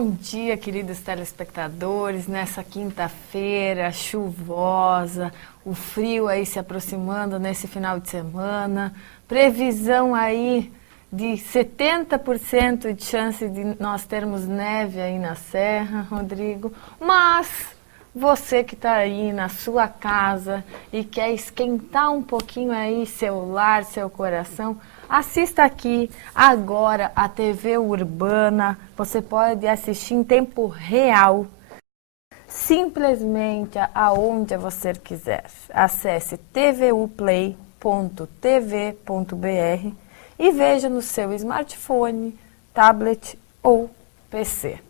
Bom dia, queridos telespectadores, nessa quinta-feira chuvosa, o frio aí se aproximando nesse final de semana, previsão aí de 70% de chance de nós termos neve aí na Serra, Rodrigo, mas você que está aí na sua casa e quer esquentar um pouquinho aí seu lar, seu coração, assista aqui agora a TV Urbana. Você pode assistir em tempo real, simplesmente aonde você quiser. Acesse tvuplay.tv.br e veja no seu smartphone, tablet ou PC.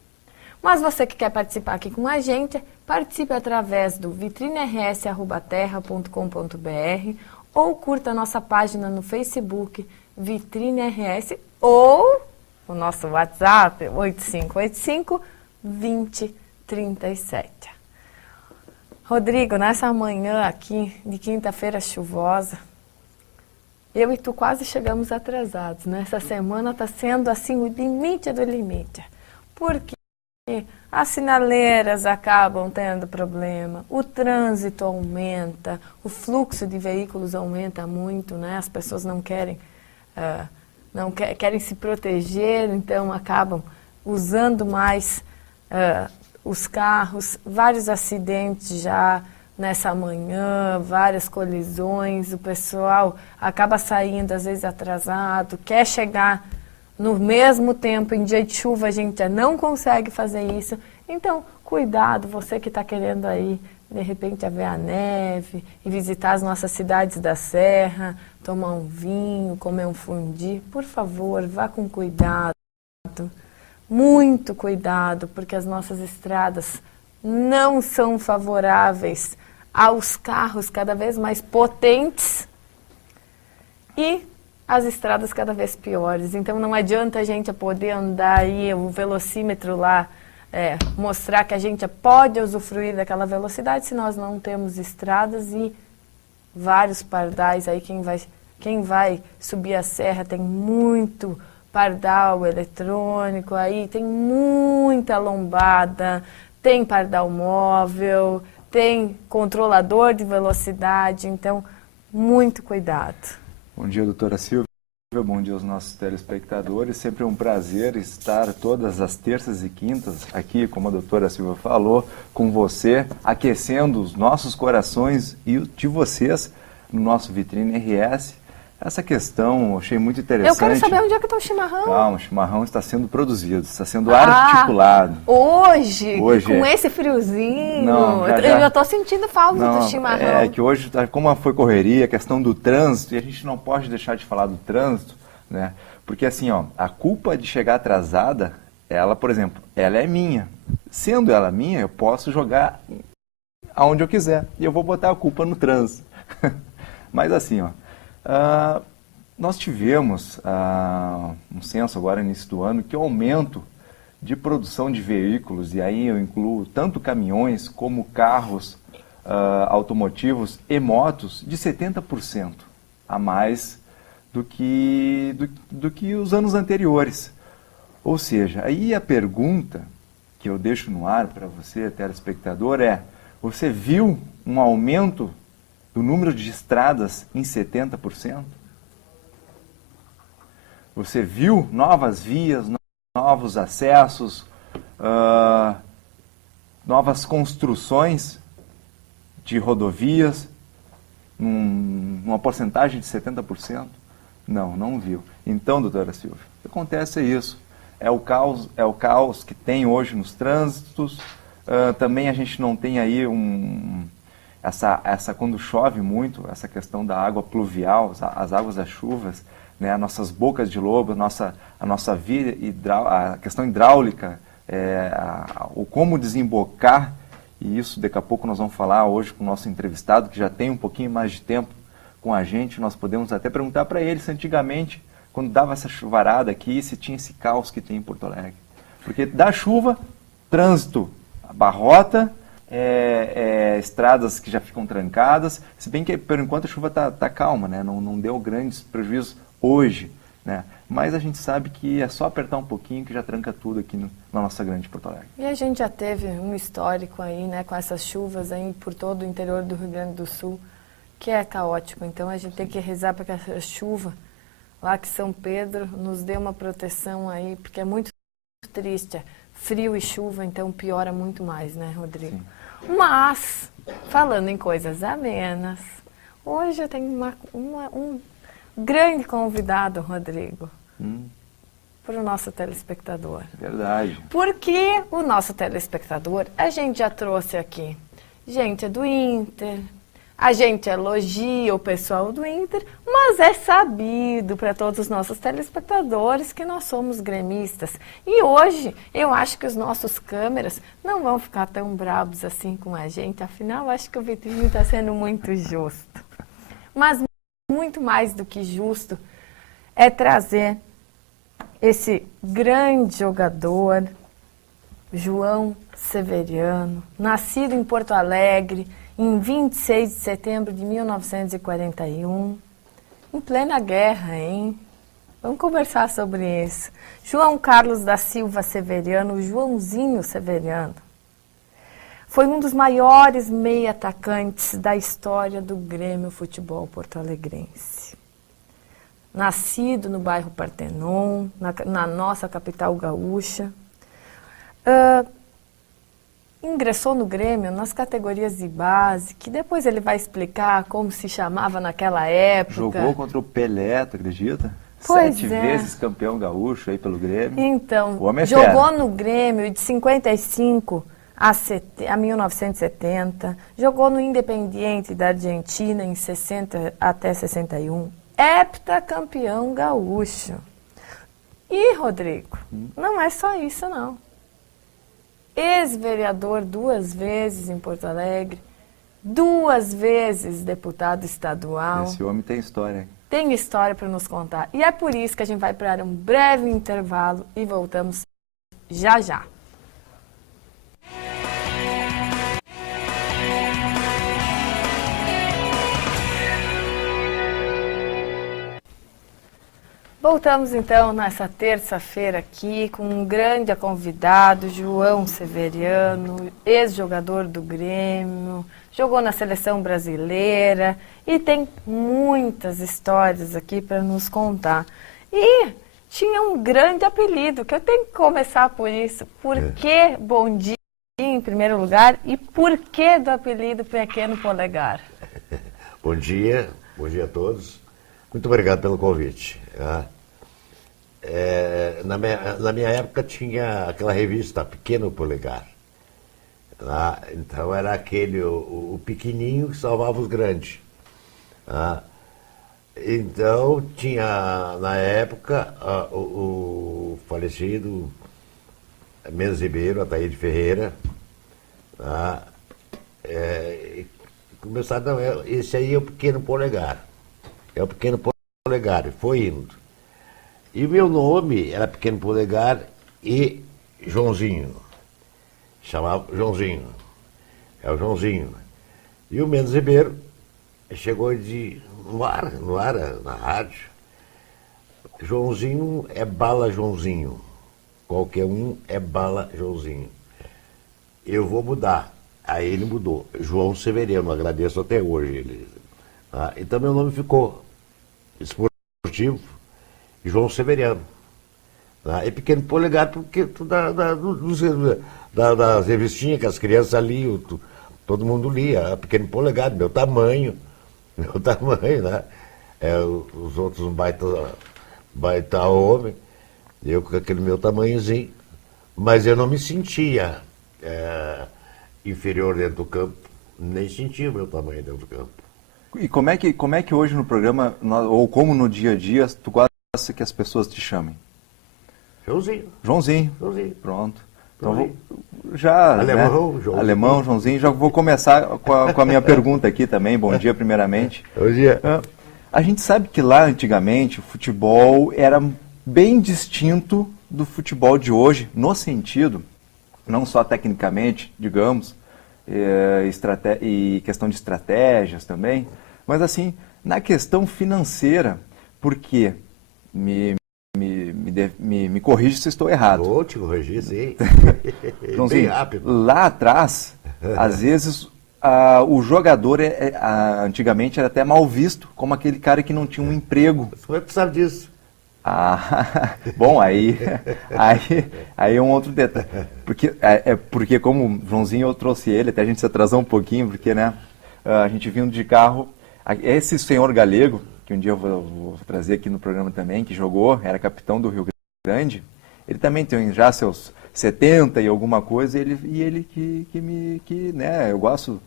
Mas você que quer participar aqui com a gente, participe através do vitriners@terra.com.br ou curta a nossa página no Facebook, Vitrine RS, ou o nosso WhatsApp, 8585-2037. Rodrigo, nessa manhã aqui de quinta-feira chuvosa, eu e tu quase chegamos atrasados, né? Essa semana está sendo assim o limite do limite. Porque as sinaleiras acabam tendo problema, o trânsito aumenta, o fluxo de veículos aumenta muito, né? As pessoas não querem, querem se proteger, então acabam usando mais os carros, vários acidentes já nessa manhã, várias colisões, o pessoal acaba saindo às vezes atrasado, quer chegar no mesmo tempo, em dia de chuva, a gente já não consegue fazer isso. Então, cuidado, você que está querendo aí, de repente, ver a neve e visitar as nossas cidades da Serra, tomar um vinho, comer um fundi, por favor, vá com cuidado, muito cuidado, porque as nossas estradas não são favoráveis aos carros cada vez mais potentes e as estradas cada vez piores. Então não adianta a gente poder andar aí, o velocímetro lá, mostrar que a gente pode usufruir daquela velocidade se nós não temos estradas e vários pardais aí. Quem vai subir a serra tem muito pardal eletrônico aí, tem muita lombada, tem pardal móvel, tem controlador de velocidade, então muito cuidado. Bom dia, doutora Silvia. Bom dia aos nossos telespectadores. Sempre um prazer estar todas as terças e quintas aqui, como a doutora Silvia falou, com você, aquecendo os nossos corações e o de vocês no nosso Vitrine RS. Essa questão eu achei muito interessante. Eu quero saber onde é que está o chimarrão. Calma, o chimarrão está sendo produzido, está sendo articulado. Hoje com esse friozinho, não, eu já estou sentindo falta do chimarrão. É que hoje, como foi correria, a questão do trânsito, e a gente não pode deixar de falar do trânsito, né? Porque assim, a culpa de chegar atrasada, ela, por exemplo, ela é minha. Sendo ela minha, eu posso jogar aonde eu quiser, e eu vou botar a culpa no trânsito. Mas assim, nós tivemos um censo agora no início do ano que o aumento de produção de veículos, e aí eu incluo tanto caminhões como carros automotivos e motos, de 70% a mais do que os anos anteriores. Ou seja, aí a pergunta que eu deixo no ar para você, telespectador, você viu um aumento do número de estradas em 70%? Você viu novas vias, novos acessos, novas construções de rodovias, numa porcentagem de 70%? Não viu. Então, doutora Silvia, o que acontece é isso. É o caos que tem hoje nos trânsitos. Também a gente não tem aí quando chove muito, essa questão da água pluvial, as águas das chuvas, né, as nossas bocas de lobo, a nossa via a questão hidráulica, o como desembocar, e isso daqui a pouco nós vamos falar hoje com o nosso entrevistado, que já tem um pouquinho mais de tempo com a gente. Nós podemos até perguntar para ele se antigamente, quando dava essa chuvarada aqui, se tinha esse caos que tem em Porto Alegre. Porque da chuva, trânsito abarrota, estradas que já ficam trancadas, se bem que por enquanto a chuva está calma, né? Não deu grandes prejuízos hoje, né? Mas a gente sabe que é só apertar um pouquinho que já tranca tudo aqui na nossa grande Porto Alegre. E a gente já teve um histórico aí, né, com essas chuvas aí por todo o interior do Rio Grande do Sul, que é caótico. Então a gente tem que rezar para que essa chuva lá que São Pedro nos dê uma proteção aí, porque é muito triste, frio e chuva, então piora muito mais, né, Rodrigo? Sim. Mas, falando em coisas amenas, hoje eu tenho um grande convidado, Rodrigo, para o nosso telespectador. Verdade. Porque o nosso telespectador, a gente já trouxe aqui gente do Inter, a gente elogia o pessoal do Inter, mas é sabido para todos os nossos telespectadores que nós somos gremistas. E hoje, eu acho que os nossos câmeras não vão ficar tão bravos assim com a gente, afinal, acho que o Vitinho está sendo muito justo. Mas muito mais do que justo é trazer esse grande jogador, João Severiano, nascido em Porto Alegre, em 26 de setembro de 1941, em plena guerra, hein? Vamos conversar sobre isso. João Carlos da Silva Severiano, Joãozinho Severiano, foi um dos maiores meia-atacantes da história do Grêmio Futebol porto-alegrense. Nascido no bairro Partenon, na nossa capital gaúcha, ingressou no Grêmio nas categorias de base, que depois ele vai explicar como se chamava naquela época. Jogou contra o Pelé, tu acredita? Pois 7 é. vezes campeão gaúcho aí pelo Grêmio. Então, o homem é jogou fera. no Grêmio de 55 a 1970, jogou no Independiente da Argentina em 60 até 61, heptacampeão gaúcho. E, Rodrigo, não é só isso, não. Ex-vereador 2 vezes em Porto Alegre, 2 vezes deputado estadual. Esse homem tem história, hein? Tem história para nos contar. E é por isso que a gente vai para um breve intervalo e voltamos já já. Voltamos então nessa terça-feira aqui com um grande convidado, João Severiano, ex-jogador do Grêmio, jogou na seleção brasileira e tem muitas histórias aqui para nos contar. E tinha um grande apelido, que eu tenho que começar por isso. Por que Bom Dia em primeiro lugar e por que do apelido Pequeno Polegar? Bom dia a todos. Muito obrigado pelo convite. Na minha época tinha aquela revista Pequeno Polegar. Então era aquele, o pequenininho que salvava os grandes. Então tinha na época o falecido Mendes Ribeiro, Ataíde Ferreira. Começaram, não, esse aí é o Pequeno Polegar. É o Pequeno Polegar, e foi indo. E o meu nome era Pequeno Polegar e Joãozinho. Chamava Joãozinho. É o Joãozinho. E o Mendes Ribeiro chegou e disse, no ar, na rádio, Joãozinho é bala Joãozinho. Qualquer um é bala Joãozinho. Eu vou mudar. Aí ele mudou. João Severiano, agradeço até hoje ele. Então meu nome ficou esportivo, João Severiano. E Pequeno Polegar, porque das revistinhas que as crianças liam, todo mundo lia. Pequeno Polegar, meu tamanho, né? Os outros um baita homem, eu com aquele meu tamanhozinho. Mas eu não me sentia inferior dentro do campo, nem sentia o meu tamanho dentro do campo. E como é que hoje no programa, ou como no dia a dia, tu gosta que as pessoas te chamem? Joãozinho. Joãozinho. Pronto. Então, já, Alemão, né? Joãozinho. Alemão, Joãozinho. Já vou começar com a minha pergunta aqui também. Bom dia, primeiramente. Bom dia. A gente sabe que lá, antigamente, o futebol era bem distinto do futebol de hoje, no sentido, não só tecnicamente, digamos, e questão de estratégias também, mas assim, na questão financeira, porque me me corrige se estou errado. Vou te corrigir, sim. Joãozinho, Bem rápido. lá atrás, às vezes, o jogador, antigamente, era até mal visto como aquele cara que não tinha um emprego. Como é que tu sabe disso? Bom, aí é um outro detalhe. Porque como o Joãozinho, eu trouxe ele, até a gente se atrasou um pouquinho, porque, né, a gente vindo de carro, esse senhor galego, que um dia eu vou trazer aqui no programa também, que jogou, era capitão do Rio Grande, ele também tem já seus 70 e alguma coisa, ele que né, eu gosto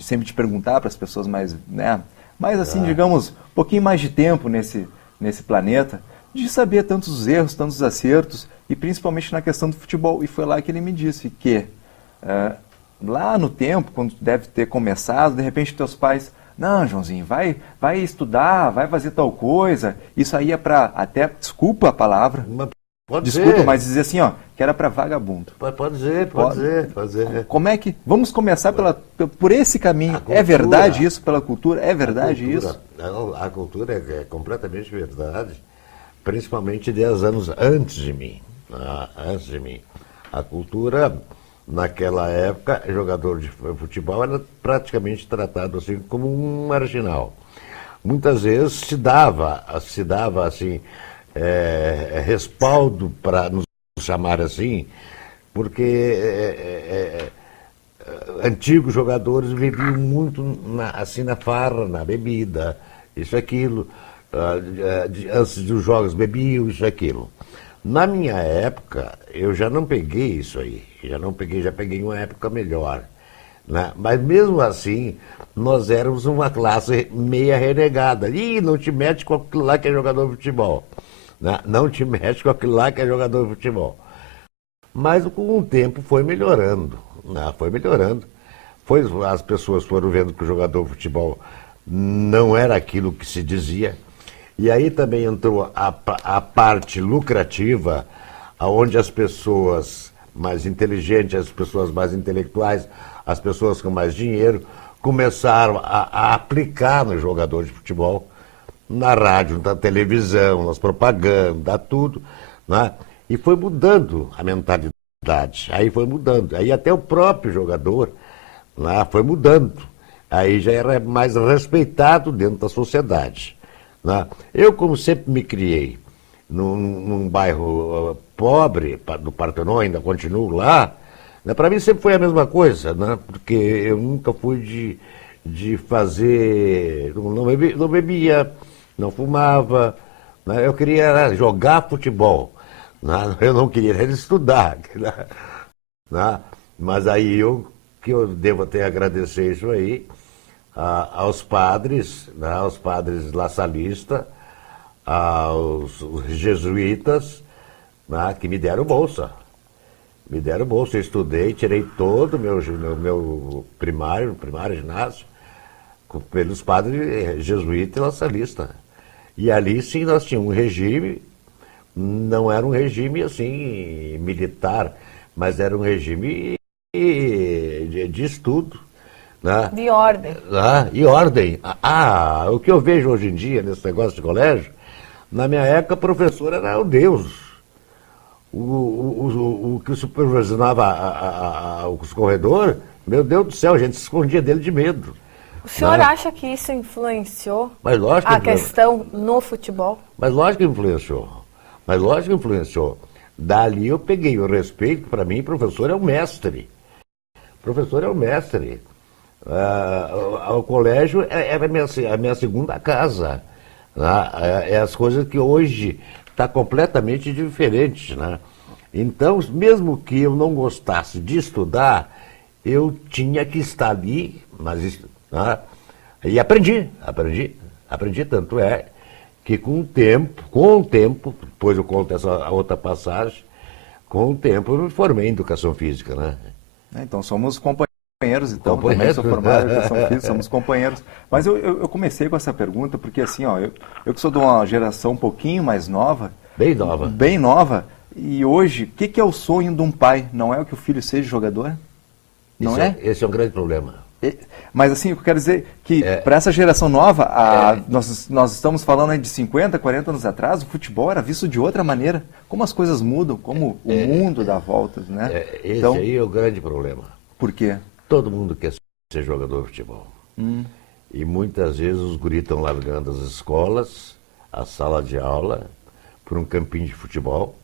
sempre de perguntar para as pessoas mais, né, mais assim, digamos, um pouquinho mais de tempo nesse planeta, de saber tantos erros, tantos acertos, e principalmente na questão do futebol. E foi lá que ele me disse que, lá no tempo, quando tu deve ter começado, de repente teus pais, não, Joãozinho, vai estudar, vai fazer tal coisa, isso aí é para, até, desculpa a palavra, Pode desculpa, ser. mas dizer assim, ó, que era para vagabundo. Pode ser. Como é que, vamos começar por esse caminho, Cultura. é verdade isso pela cultura, é verdade isso? A cultura é completamente verdade, principalmente 10 anos antes de mim. Antes de mim. A cultura, naquela época, jogador de futebol era praticamente tratado assim como um marginal. Muitas vezes se dava assim, respaldo para nos chamar assim, porque antigos jogadores viviam muito na farra, na bebida, isso, aquilo. Antes dos jogos bebiam, isso, aquilo. Na minha época, eu já não peguei isso aí. Já peguei uma época melhor. Né? Mas mesmo assim, nós éramos uma classe meia renegada. Ih, não te mete com aquilo lá que é jogador de futebol. Né? Não te mete com aquilo lá que é jogador de futebol. Mas com o tempo foi melhorando. Né? Foi melhorando. As pessoas foram vendo que o jogador de futebol não era aquilo que se dizia. E aí também entrou a parte lucrativa, onde as pessoas mais inteligentes, as pessoas mais intelectuais, as pessoas com mais dinheiro, começaram a aplicar no jogador de futebol, na rádio, na televisão, nas propagandas, tudo, né? E foi mudando a mentalidade, aí foi mudando, aí até o próprio jogador, né, foi mudando, aí já era mais respeitado dentro da sociedade. Né? Eu, como sempre me criei num bairro pobre, do Partenon, ainda continuo lá, né? Para mim sempre foi a mesma coisa, né? Porque eu nunca fui de fazer, não bebia, não fumava, né? Eu queria jogar futebol, né? Eu não queria estudar, né? Mas aí que eu devo até agradecer isso aí, aos padres, né, aos padres laçalistas, aos jesuítas, né, que me deram bolsa. Me deram bolsa, eu estudei, tirei todo o meu primário, ginásio, pelos padres jesuítas e laçalistas. E ali sim nós tínhamos um regime, não era um regime assim, militar, mas era um regime de estudo. Né? De ordem. E ordem. O que eu vejo hoje em dia nesse negócio de colégio, na minha época, o professor era o Deus. O que supervisionava os corredores, meu Deus do céu, a gente se escondia dele de medo. O senhor Né? acha que isso influenciou Mas lógico a questão no futebol? Mas lógico que influenciou. Dali eu peguei o respeito, para mim, professor é o mestre. Professor é o mestre. O colégio era a minha segunda casa. Né? É as coisas que hoje está completamente diferente. Né? Então, mesmo que eu não gostasse de estudar, eu tinha que estar ali, né? E aprendi, tanto é que com o tempo, depois eu conto essa outra passagem, com o tempo eu me formei em educação física. Né? Então somos companheiros, então, também sou formado em educação física, somos companheiros. Mas eu comecei com essa pergunta porque, assim, ó, eu que sou de uma geração um pouquinho mais nova, bem nova, e hoje, o que é o sonho de um pai? Não é o que o filho seja jogador? Não é? Esse é um grande problema. Mas assim, eu quero dizer que para essa geração nova, nós estamos falando aí de 50, 40 anos atrás, o futebol era visto de outra maneira. Como as coisas mudam, como o mundo dá voltas, né? Esse Então, aí é o grande problema. por quê? Todo mundo quer ser jogador de futebol. E muitas vezes os guris estão largando as escolas, a sala de aula, por um campinho de futebol.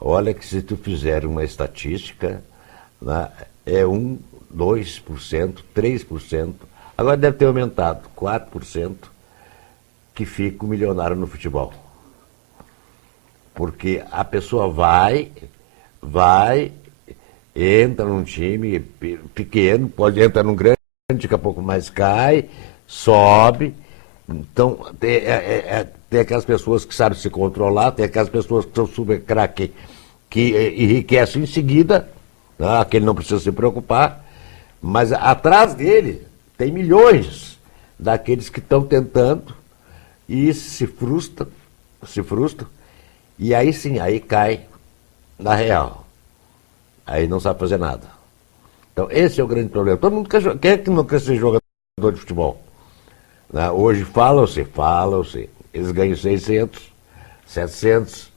Olha que se tu fizer uma estatística, né, é 1, 2%, 3%, agora deve ter aumentado, 4%, que fica o milionário no futebol. Porque a pessoa vai, entra num time pequeno, pode entrar num grande, daqui a pouco mais cai, sobe. Então, tem aquelas pessoas que sabem se controlar, tem aquelas pessoas que são super craque, que enriquecem em seguida, né, que ele não precisa se preocupar, mas atrás dele tem milhões daqueles que estão tentando e se frustram, e aí sim, aí cai na real. Aí não sabe fazer nada. Então, esse é o grande problema. Todo mundo quem é que não quer ser jogador de futebol? Né? Hoje falam-se. Eles ganham 600, 700.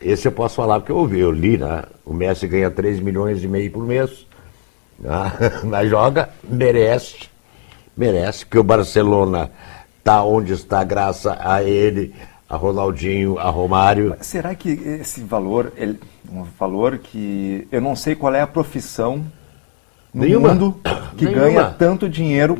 Esse eu posso falar porque eu li, né? O Messi ganha 3 milhões e meio por mês. Né? Mas joga, merece, porque o Barcelona está onde está graças a ele, a Ronaldinho, a Romário. Será que esse valor, um valor que eu não sei qual é a profissão no mundo que ganha tanto dinheiro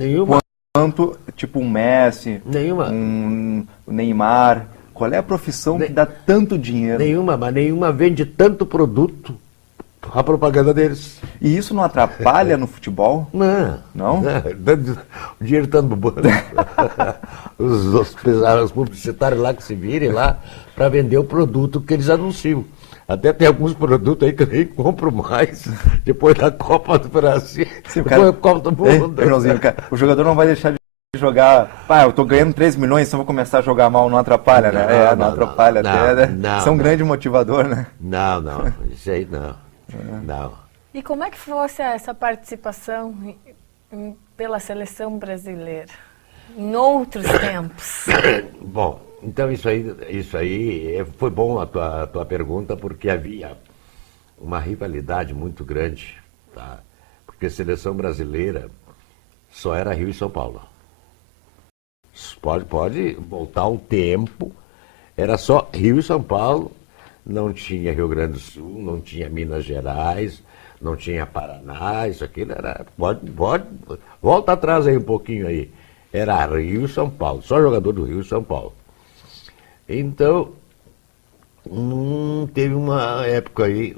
quanto tipo um Messi, um Neymar? Qual é a profissão que dá tanto dinheiro? Mas nenhuma vende tanto produto, a propaganda deles. E isso não atrapalha no futebol? Não? O dinheiro está no banco. Os publicitários lá que se virem lá para vender o produto que eles anunciam. Até tem alguns produtos aí que eu nem compro mais depois da Copa do Brasil. Sim, depois da Copa do Mundo. O jogador não vai deixar de jogar. Pá, eu tô ganhando 3 milhões, então vou começar a jogar mal, não atrapalha, né? Não atrapalha até, né? Isso é um grande motivador, né? Não, isso aí não. Não. E como é que fosse essa participação pela seleção brasileira em outros tempos? Bom, então isso aí foi bom a tua pergunta, porque havia uma rivalidade muito grande, tá? Porque a seleção brasileira só era Rio e São Paulo. Pode voltar o tempo, era só Rio e São Paulo. Não tinha Rio Grande do Sul, não tinha Minas Gerais, não tinha Paraná, isso aqui era. Volta atrás aí um pouquinho aí. Era Rio e São Paulo, só jogador do Rio e São Paulo. Então, teve uma época aí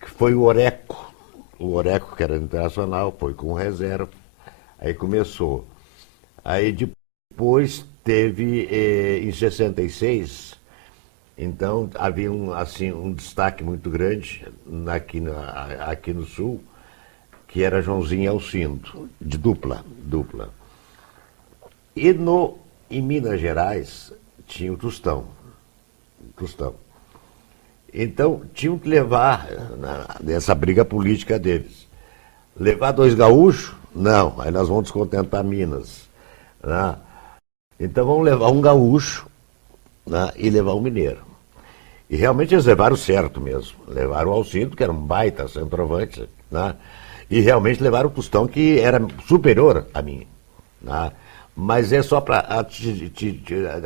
que foi o Oreco. O Oreco, que era internacional, foi com reserva. Aí começou. Aí depois teve, em 66. Então, havia um destaque muito grande aqui no Sul, que era Joãozinho e Alcindo, de dupla. E em Minas Gerais tinha o Tostão. Então, tinham que levar, nessa briga política deles, levar 2 gaúchos? Não, aí nós vamos descontentar Minas. Né? Então, vamos levar um gaúcho, né, e levar um mineiro. E realmente eles levaram certo mesmo. Levaram o Alcindo, que era um baita centroavante, né? E realmente levaram o Tostão, que era superior a mim. Né? Mas é só para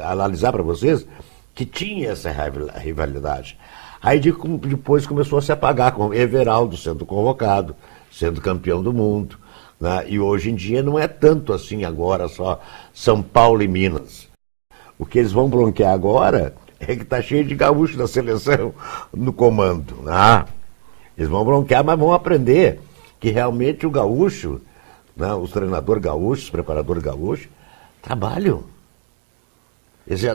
analisar para vocês que tinha essa rivalidade. Aí depois começou a se apagar, com Everaldo sendo convocado, sendo campeão do mundo. Né? E hoje em dia não é tanto assim agora só São Paulo e Minas. O que eles vão bronquear agora é que está cheio de gaúchos da seleção no comando. Né? Eles vão bronquear, mas vão aprender que realmente o gaúcho, né, os treinadores gaúchos, os preparadores gaúchos, trabalham.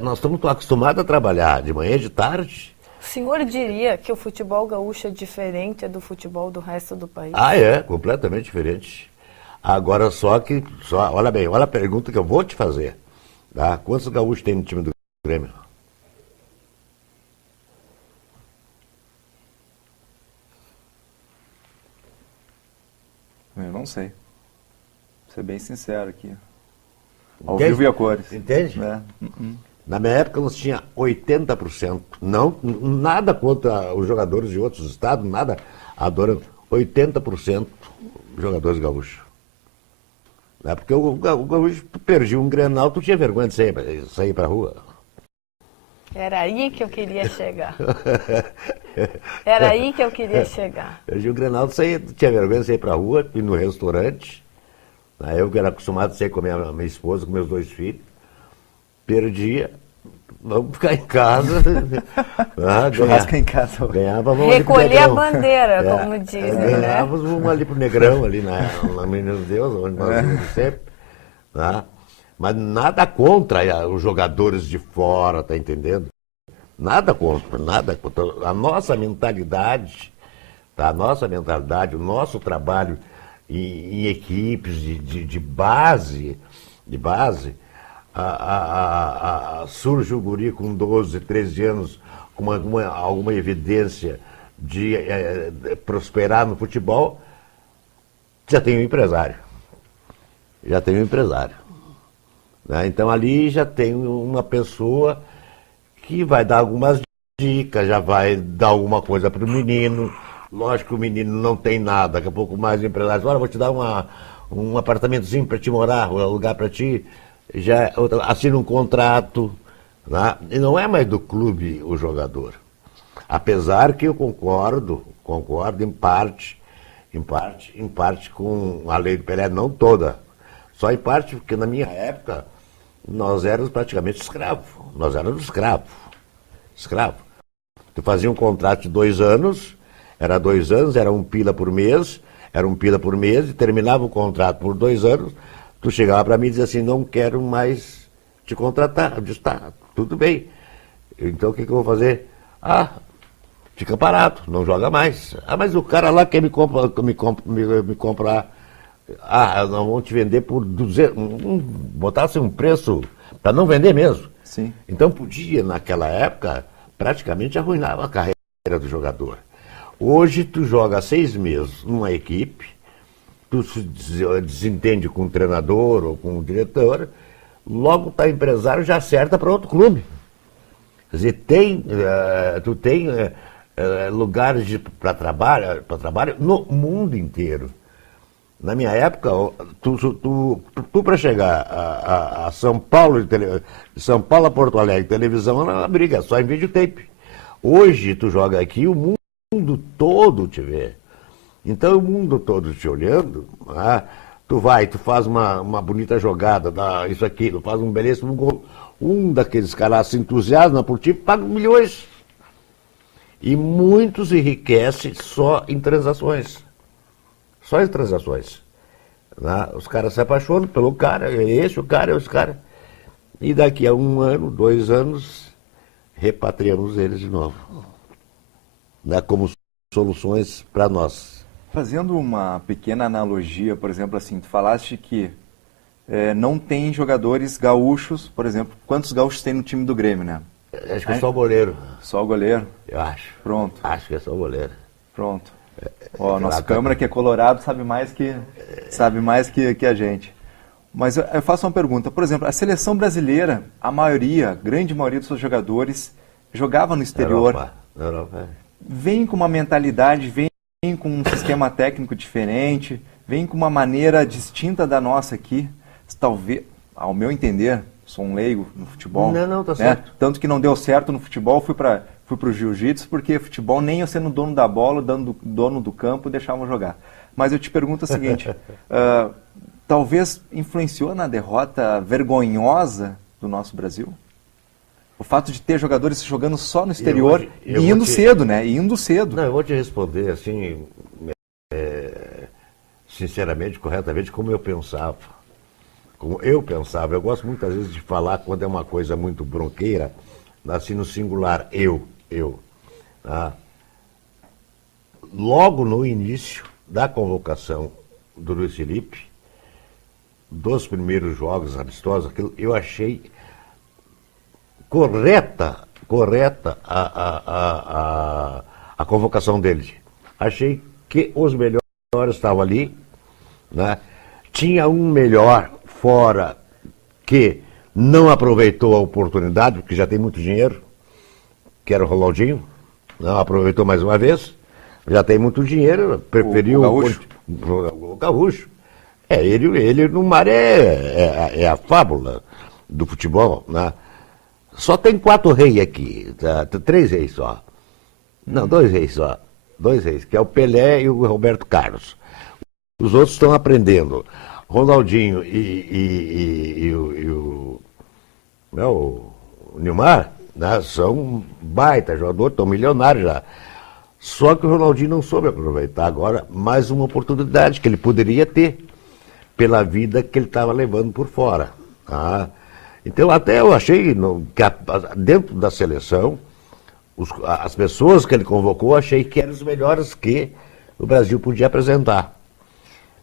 Nós estamos acostumados a trabalhar de manhã e de tarde. O senhor diria que o futebol gaúcho é diferente do futebol do resto do país? É, completamente diferente. Agora olha bem, olha a pergunta que eu vou te fazer. Tá? Quantos gaúchos tem no time do Grêmio? Eu não Não sei. Vou ser bem sincero aqui. Ao Entende? vivo e a cores. Entende? É. Na minha época nós tinha 80%. Não, nada contra os jogadores de outros estados, nada adorando. 80% jogadores gaúchos. Né? Porque o gaúcho perdia um Grenal, tu tinha vergonha de sair pra rua. Era aí que eu queria chegar. Era aí que eu queria chegar. Perdia um Grenal, tu tinha vergonha de sair pra rua, ir no restaurante. Né? Eu que era acostumado a sair com a minha esposa, com meus 2 filhos. Perdia, vamos ficar em casa. Churrasco em casa. Ganhava, vamos Recolher ali a pro Negrão. bandeira, como dizem, né? Ganhávamos, vamos ali pro Negrão, ali na Menina de Deus, onde nós íamos sempre. Tá? Mas nada contra os jogadores de fora, tá entendendo? Nada contra, nada contra. A nossa mentalidade, tá? A nossa mentalidade, o nosso trabalho em equipes de base, surge o guri com 12, 13 anos com alguma evidência de prosperar no futebol, já tem um empresário. Né? Então ali já tem uma pessoa que vai dar algumas dicas, já vai dar alguma coisa para o menino. Lógico que o menino não tem nada, daqui a pouco mais o empresário diz, olha, vou te dar um apartamentozinho para te morar, vou alugar para ti, já assina um contrato, né? E não é mais do clube o jogador. Apesar que eu concordo em parte com a lei do Pelé, não toda, só em parte, porque na minha época nós éramos praticamente escravos, escravo. Tu fazia um contrato de 2 anos, era 2 anos, era 1 pila por mês, e terminava o contrato por 2 anos, tu chegava para mim e dizia assim, não quero mais te contratar. Eu disse, tá, tudo bem. Então o que eu vou fazer? Fica parado, não joga mais. Mas o cara lá quer me comprar. Nós vamos te vender por 200, botasse um preço para não vender mesmo. Sim. Então podia, naquela época, praticamente arruinava a carreira do jogador. Hoje tu joga 6 meses numa equipe, tu se desentende com o treinador ou com o diretor, logo tá empresário, já acerta para outro clube. Quer dizer, tu tem lugares para trabalho no mundo inteiro. Na minha época, tu para chegar a São Paulo, São Paulo a Porto Alegre, televisão era uma briga, só em videotape. Hoje tu joga aqui, o mundo todo te vê. Então o mundo todo te olhando, tu faz uma bonita jogada, isso aqui, tu faz um belíssimo gol. Um daqueles caras se entusiasma por ti, paga milhões. E muitos enriquecem só em transações. Né? Os caras se apaixonam pelo cara, é esse cara. E daqui a 1 ano, 2 anos, repatriamos eles de novo. Né? Como soluções para nós. Fazendo uma pequena analogia, por exemplo, assim, tu falaste que não tem jogadores gaúchos, por exemplo, quantos gaúchos tem no time do Grêmio, né? Acho que é só o goleiro. Só o goleiro? Eu acho. Pronto. Acho que é só o goleiro. Pronto. Nosso câmera que é colorado sabe mais que a gente. Mas eu faço uma pergunta. Por exemplo, a seleção brasileira, grande maioria dos seus jogadores jogava no exterior. Europa. Vem com uma mentalidade, vem com um sistema técnico diferente, vem com uma maneira distinta da nossa aqui. Talvez, ao meu entender, sou um leigo no futebol. Não, tá certo. Tanto que não deu certo no futebol, fui para o jiu-jitsu, porque futebol nem eu sendo dono da bola, dono do campo, deixavam jogar. Mas eu te pergunto o seguinte, talvez influenciou na derrota vergonhosa do nosso Brasil? O fato de ter jogadores jogando só no exterior e indo cedo, né? Indo cedo. Não, eu vou te responder assim, sinceramente, corretamente, como eu pensava. Eu gosto muitas vezes de falar quando é uma coisa muito bronqueira, assim no singular, eu. Tá? Logo no início da convocação do Luiz Felipe, dos primeiros jogos amistosos, eu achei correta a convocação dele. Achei que os melhores estavam ali, né? Tinha um melhor fora que não aproveitou a oportunidade, porque já tem muito dinheiro, que era o Ronaldinho, não aproveitou mais uma vez, já tem muito dinheiro, preferiu o Gaúcho. Ele no mar é a fábula do futebol, né? Só tem 4 reis aqui, 3 reis só. Não, 2 reis só. 2 reis, que é o Pelé e o Roberto Carlos. Os outros estão aprendendo. Ronaldinho e o Nilmar, né, são baita jogadores, estão milionários já. Só que o Ronaldinho não soube aproveitar agora mais uma oportunidade que ele poderia ter pela vida que ele estava levando por fora. Tá? Então, até eu achei que dentro da seleção, as pessoas que ele convocou, achei que eram os melhores que o Brasil podia apresentar.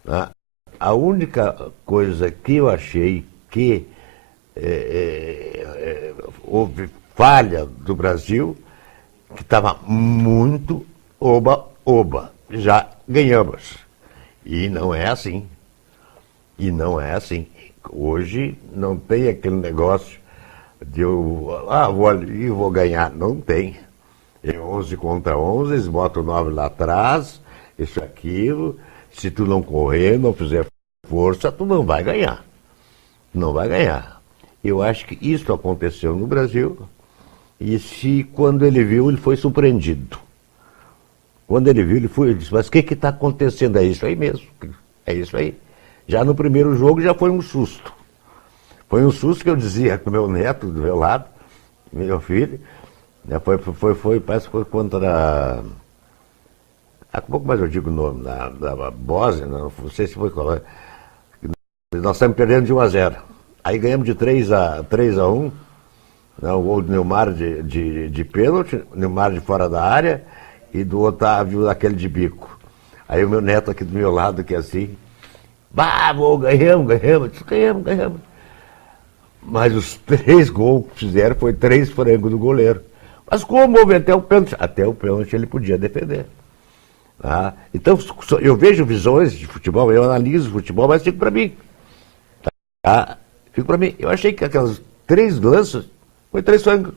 Tá? A única coisa que eu achei que houve falha do Brasil, que estava muito oba-oba. Já ganhamos. E não é assim. E não é assim. Hoje não tem aquele negócio de vou ali e vou ganhar. Não tem. É 11 contra 11, eles botam 9 lá atrás, isso, aquilo. Se tu não correr, não fizer força, tu não vai ganhar. Não vai ganhar. Eu acho que isso aconteceu no Brasil. E quando ele viu, ele foi surpreendido. Quando ele viu, ele disse, mas o que está acontecendo? É isso aí mesmo. É isso aí. Já no primeiro jogo já foi um susto. Foi um susto que eu dizia com meu neto do meu lado, meu filho, né, parece que foi contra há pouco mais eu digo o nome, da Bósnia, não sei se foi qual. Nós estamos perdendo de 1-0. Aí ganhamos de 3-1, né, o gol do Nilmar de pênalti, Nilmar de fora da área, e do Otávio daquele de bico. Aí o meu neto aqui do meu lado, que é assim, ganhamos. Mas os 3 gols que fizeram foi 3 frangos do goleiro. Mas como houve até o pênalti? Até o pênalti ele podia defender. Tá? Então, eu vejo visões de futebol, eu analiso futebol, mas fico para mim. Tá? Fico para mim. Eu achei que aquelas 3 lances foi 3 frangos.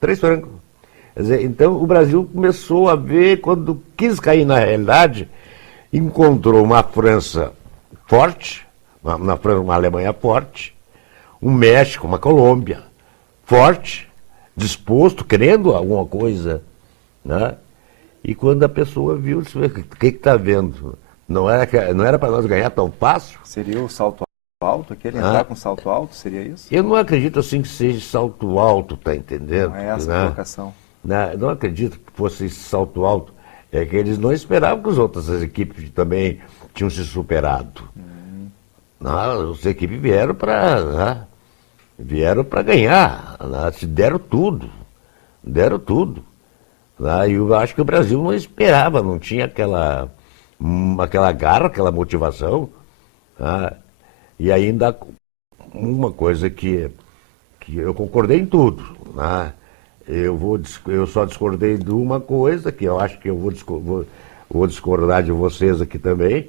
3 frangos. Quer dizer, então o Brasil começou a ver, quando quis cair na realidade, encontrou uma França forte, uma Alemanha forte, um México, uma Colômbia forte, disposto, querendo alguma coisa, né? E quando a pessoa viu, disse, o que está vendo? Não era para nós ganhar tão fácil? Seria o salto alto? Aquele entrar com salto alto? Seria isso? Eu não acredito assim que seja salto alto, tá entendendo? Não é essa a colocação. Não acredito que fosse esse salto alto. É que eles não esperavam que as outras equipes também tinham se superado. Não, as equipes vieram para ganhar, né? Se deram tudo. Né? E eu acho que o Brasil não esperava, não tinha aquela garra, aquela motivação. Né? E ainda uma coisa que eu concordei em tudo. Né? Eu só discordei de uma coisa, que eu acho que eu vou discordar de vocês aqui também,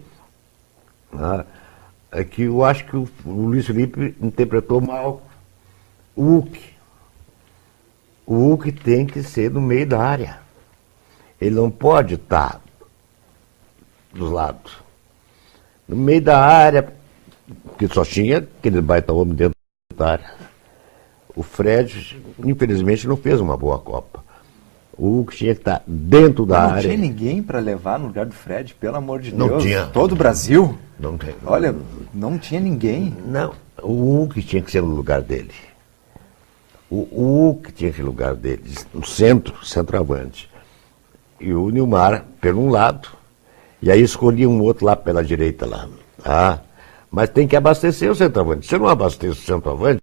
né? É que eu acho que o Luiz Felipe interpretou mal o Hulk. O Hulk tem que ser no meio da área. Ele não pode estar dos lados. No meio da área, porque só tinha aquele baita homem dentro da área. O Fred, infelizmente, não fez uma boa Copa. O Hulk tinha que estar dentro da área. Não tinha ninguém para levar no lugar do Fred, pelo amor de Deus. Não tinha. Todo o Brasil? Não tem. Olha, não tinha ninguém. Não, o Hulk tinha que ser no lugar dele. O Hulk tinha que ser no lugar dele, no centroavante. E o Nilmar pelo um lado. E aí escolhia um outro lá pela direita lá. Ah, mas tem que abastecer o centroavante. Se eu não abasteço o centroavante,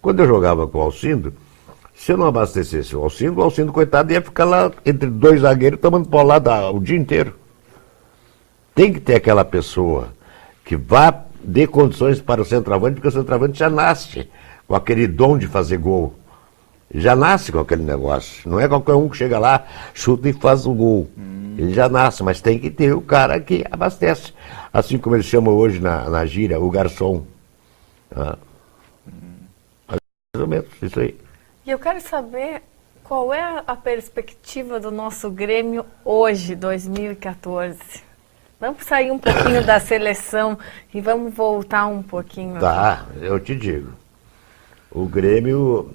quando eu jogava com o Alcindo, se eu não abastecesse o Alcindo, coitado, ia ficar lá entre 2 zagueiros tomando paulada o dia inteiro. Tem que ter aquela pessoa que vá dê condições para o centroavante, porque o centroavante já nasce com aquele dom de fazer gol. Já nasce com aquele negócio. Não é qualquer um que chega lá, chuta e faz o gol. Ele já nasce, mas tem que ter o cara que abastece. Assim como eles chamam hoje na gíria, o garçom. Ah. Mais ou menos, isso aí. E eu quero saber qual é a perspectiva do nosso Grêmio hoje, 2014. Vamos sair um pouquinho da seleção e vamos voltar um pouquinho. Tá, eu te digo. O Grêmio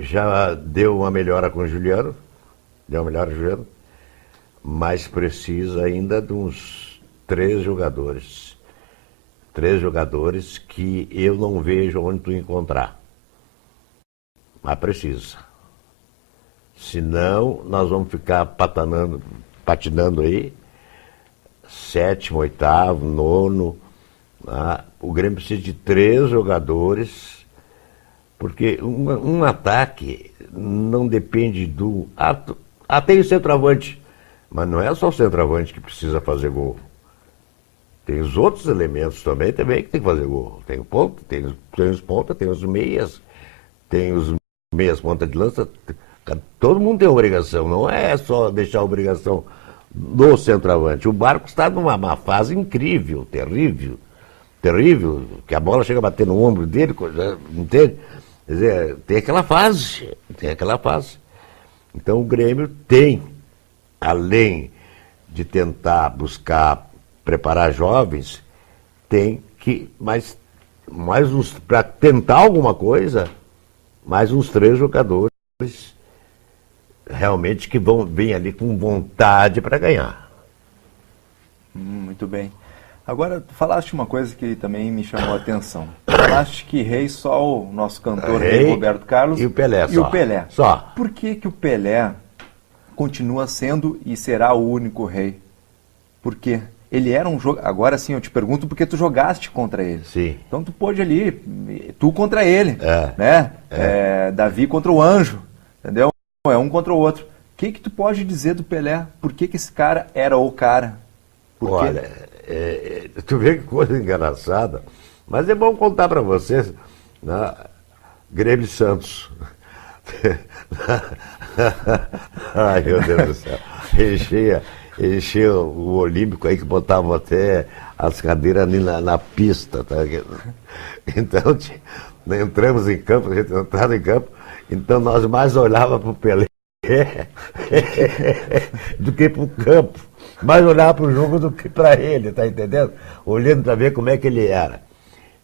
já deu uma melhora com o Juliano, mas precisa ainda de uns 3 jogadores. 3 jogadores que eu não vejo onde tu encontrar. Mas precisa. Senão, nós vamos ficar patinando aí, 7º, 8º, 9º. Tá? O Grêmio precisa de 3 jogadores, porque um ataque não depende do... tem o centroavante, mas não é só o centroavante que precisa fazer gol. Tem os outros elementos também que tem que fazer gol. Tem o ponto, tem os pontas, tem os meias, tem os meias ponta de lança. Todo mundo tem obrigação, não é só deixar a obrigação do centroavante. O Barcos está numa fase incrível, terrível, que a bola chega a bater no ombro dele, entende? Quer dizer, tem aquela fase. Então o Grêmio tem, além de tentar buscar preparar jovens, tem que, para tentar alguma coisa, mais uns 3 jogadores realmente que vêm ali com vontade para ganhar. Muito bem. Agora, tu falaste uma coisa que também me chamou a atenção. Falaste que rei só o nosso cantor, rei Roberto Carlos. E o Pelé e só. o Pelé. Só. Por que o Pelé continua sendo e será o único rei? Por quê? Ele era um jogo. Agora sim, eu te pergunto porque tu jogaste contra ele. Sim. Então tu pôde ali, tu contra ele, né? Davi contra o anjo, entendeu? É um contra o outro. O que tu pode dizer do Pelé? Por que esse cara era o cara? Por quê? Olha, tu vê que coisa engraçada, mas é bom contar para vocês, né? Grêmio e Santos. Ai, meu Deus do céu. Enchia o Olímpico aí que botavam até as cadeiras ali na pista. Tá? Então, entramos em campo, a gente entrava em campo, então nós mais olhávamos para o Pelé do que para o campo. Mais olhava para o jogo do que para ele, tá entendendo? Olhando para ver como é que ele era.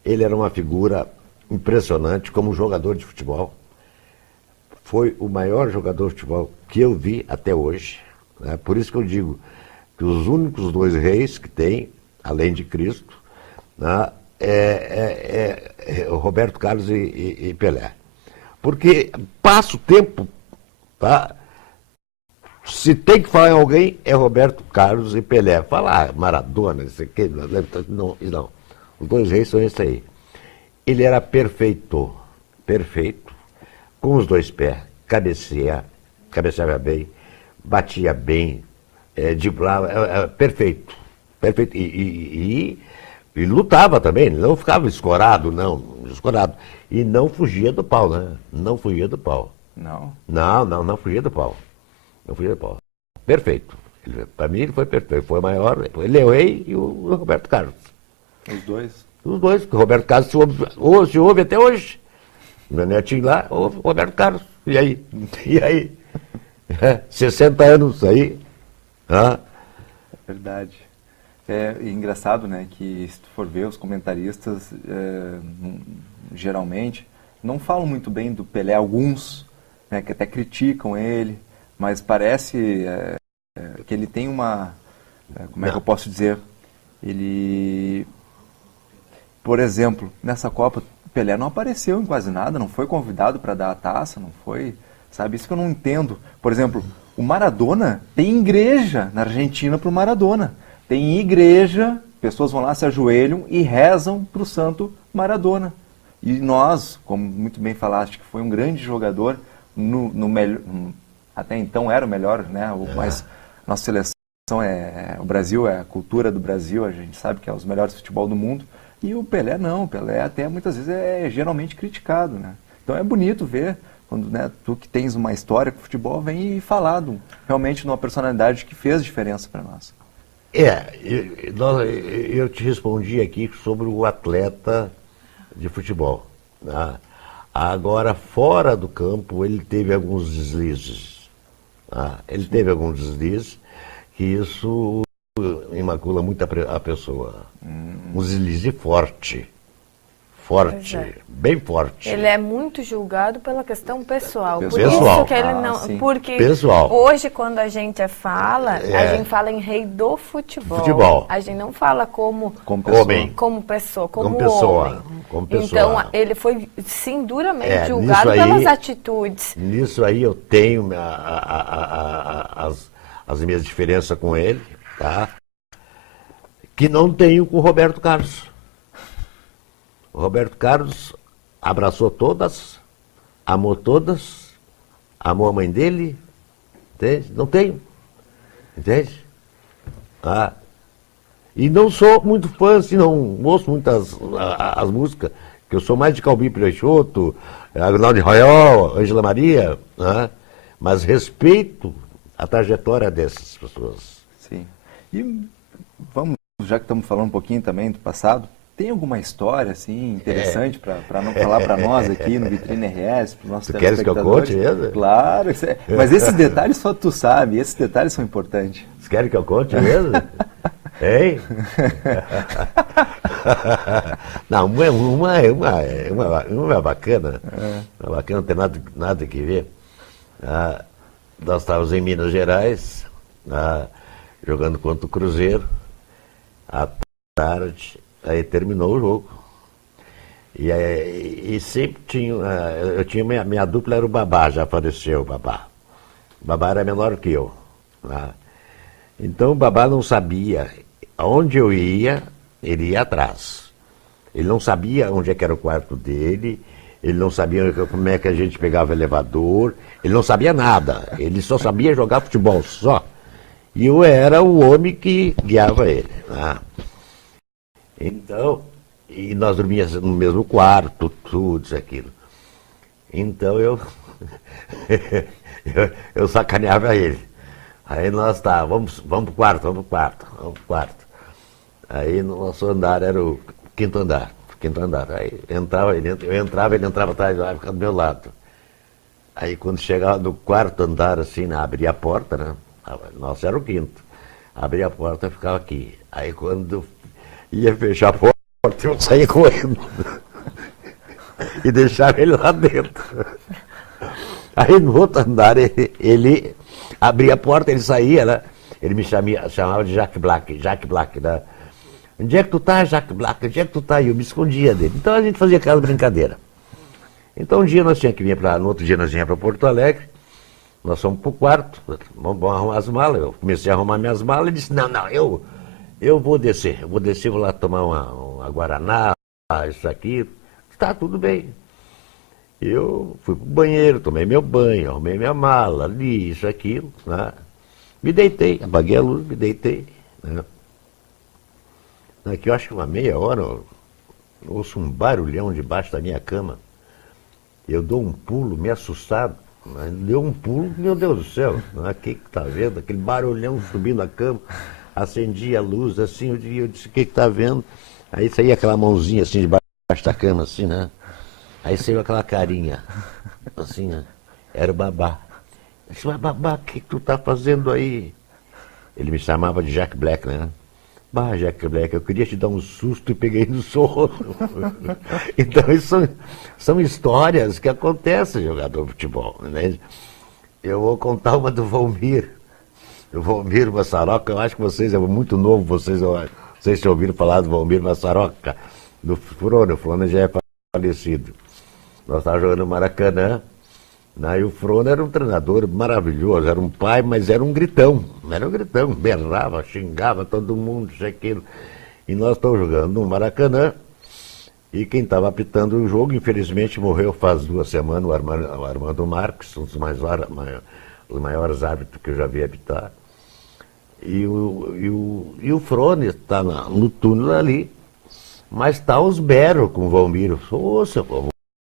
Ele era uma figura impressionante como jogador de futebol. Foi o maior jogador de futebol que eu vi até hoje. Né? Por isso que eu digo que os únicos 2 reis que tem, além de Cristo, né, é o Roberto Carlos e Pelé. Porque passa o tempo, tá? Se tem que falar em alguém, é Roberto Carlos e Pelé. Falar Maradona, isso aqui, não. Os 2 reis são esses aí. Ele era perfeito, com os 2 pés, cabeceava bem, batia bem, driblava, perfeito. E lutava também, não ficava escorado. E não fugia do pau, né? Não fugia do pau. Não fugia do pau. Perfeito. Para mim ele foi perfeito. Foi o maior. Ele é o rei e o Roberto Carlos. Os 2? Os 2. O Roberto Carlos se ouve até hoje. Meu netinho lá, o Roberto Carlos. E aí? 60 anos aí. É verdade. É engraçado, né, que se tu for ver os comentaristas, geralmente, não falam muito bem do Pelé. Alguns, né, que até criticam ele. Mas parece que ele tem uma... como é que eu posso dizer? Ele... Por exemplo, nessa Copa, o Pelé não apareceu em quase nada, não foi convidado para dar a taça, não foi... Sabe, isso que eu não entendo. Por exemplo, o Maradona tem igreja na Argentina para o Maradona. Tem igreja, pessoas vão lá, se ajoelham e rezam para o santo Maradona. E nós, como muito bem falaste, que foi um grande jogador, até então era o melhor, né? Mas nossa seleção o Brasil, é a cultura do Brasil, a gente sabe que é os melhores futebol do mundo. E o Pelé não, o Pelé até muitas vezes é geralmente criticado, né? Então é bonito ver quando, né, tu que tens uma história com o futebol, vem e falar realmente de uma personalidade que fez diferença para nós. Eu te respondi aqui sobre o atleta de futebol, né? Agora, fora do campo, ele teve alguns deslizes. Né? Ele teve alguns deslizes que isso imacula muito a pessoa. Um deslize forte. Pois é. Bem forte. Ele é muito julgado pela questão pessoal. Por Pessoal. isso que ele não. Sim. Porque Pessoal. hoje, quando a gente fala, a gente fala em rei do futebol. Futebol. A gente não fala como pessoa. Homem. como pessoa, como pessoa, homem. como pessoa. Então, ele foi, sim, duramente Nisso julgado aí- pelas atitudes. Nisso aí eu tenho as minhas diferenças com ele, tá? Que não tenho com o Roberto Carlos. O Roberto Carlos abraçou todas, amou a mãe dele, entende? Não tenho, entende? Ah. E não sou muito fã, assim, não ouço muitas as músicas, que eu sou mais de Calbi Peixoto, Agnaldo Royal, Ângela Maria, né? Mas respeito a trajetória dessas pessoas. Sim. E vamos, já que estamos falando um pouquinho também do passado, tem alguma história assim interessante para não falar para nós aqui no Vitrine RS, para os nossos Tu queres que eu conte mesmo? Claro, mas esses detalhes só tu sabe, esses detalhes são importantes. Vocês querem que eu conte mesmo? Hein? Não, uma é bacana. Uma bacana, não tem nada que ver. Nós estávamos em Minas Gerais, jogando contra o Cruzeiro, à tarde, aí terminou o jogo. E sempre tinha, eu tinha, minha dupla era o Babá, já faleceu o Babá. O Babá era menor que eu. Então o Babá não sabia aonde eu ia, ele ia atrás. Ele não sabia onde é que era o quarto dele, ele não sabia como é que a gente pegava o elevador, ele não sabia nada, ele só sabia jogar futebol, só. E eu era o homem que guiava ele. Então, e nós dormíamos no mesmo quarto, tudo isso, aquilo. Então eu sacaneava ele. Aí nós vamos pro quarto. Aí no nosso andar era o quinto andar. Aí eu entrava, ele entrava atrás, lá, ficava do meu lado. Aí quando chegava no quarto andar, assim, abria a porta, né? Nossa, era o quinto. Abria a porta e ficava aqui. Aí quando ia fechar a porta, eu saía correndo. E deixava ele lá dentro. Aí no outro andar, ele abria a porta, ele saía, né? Ele me chamava de Jack Black, né? Onde é que tu tá, Jack Black? Onde é que tu tá? E eu me escondia dele. Então a gente fazia aquela brincadeira. Então um dia nós tínhamos que vir no outro dia nós vinha para Porto Alegre, nós fomos pro quarto, vamos arrumar as malas. Eu comecei a arrumar minhas malas e disse, não, eu vou descer, vou lá tomar uma Guaraná, isso aqui, tá tudo bem. Eu fui pro banheiro, tomei meu banho, arrumei minha mala, ali, isso, aquilo, né? Me deitei, apaguei a luz, me deitei, né? Aqui eu acho que uma meia hora eu ouço um barulhão debaixo da minha cama. Eu dou um pulo, me assustado. Deu um pulo, meu Deus do céu. O que tá vendo? Aquele barulhão subindo a cama. Acendi a luz assim, eu disse, o que tá vendo? Aí saía aquela mãozinha assim debaixo da cama, assim, né? Aí saiu aquela carinha, assim, né? Era o Babá. Eu disse, mas Babá, o que tu tá fazendo aí? Ele me chamava de Jack Black, né? Bah, Jack Black, eu queria te dar um susto e peguei no sono. Então, isso são histórias que acontecem jogador de futebol, né? Eu vou contar uma do Valmir. O Valmir Massaroca, eu acho que vocês, é muito novo, vocês já ouviram falar do Valmir Massaroca, do Frone. O Frone já é falecido. Nós estávamos jogando no Maracanã, né? E o Frone era um treinador maravilhoso, era um pai, mas era um gritão, berrava, xingava todo mundo, isso, aquilo. E nós estamos jogando no Maracanã, e quem estava apitando o jogo, infelizmente, morreu faz 2 semanas, o Armando Marques, um dos maiores árbitros que eu já vi apitar. E o Frone está no túnel ali, mas está os berros com o Valmir.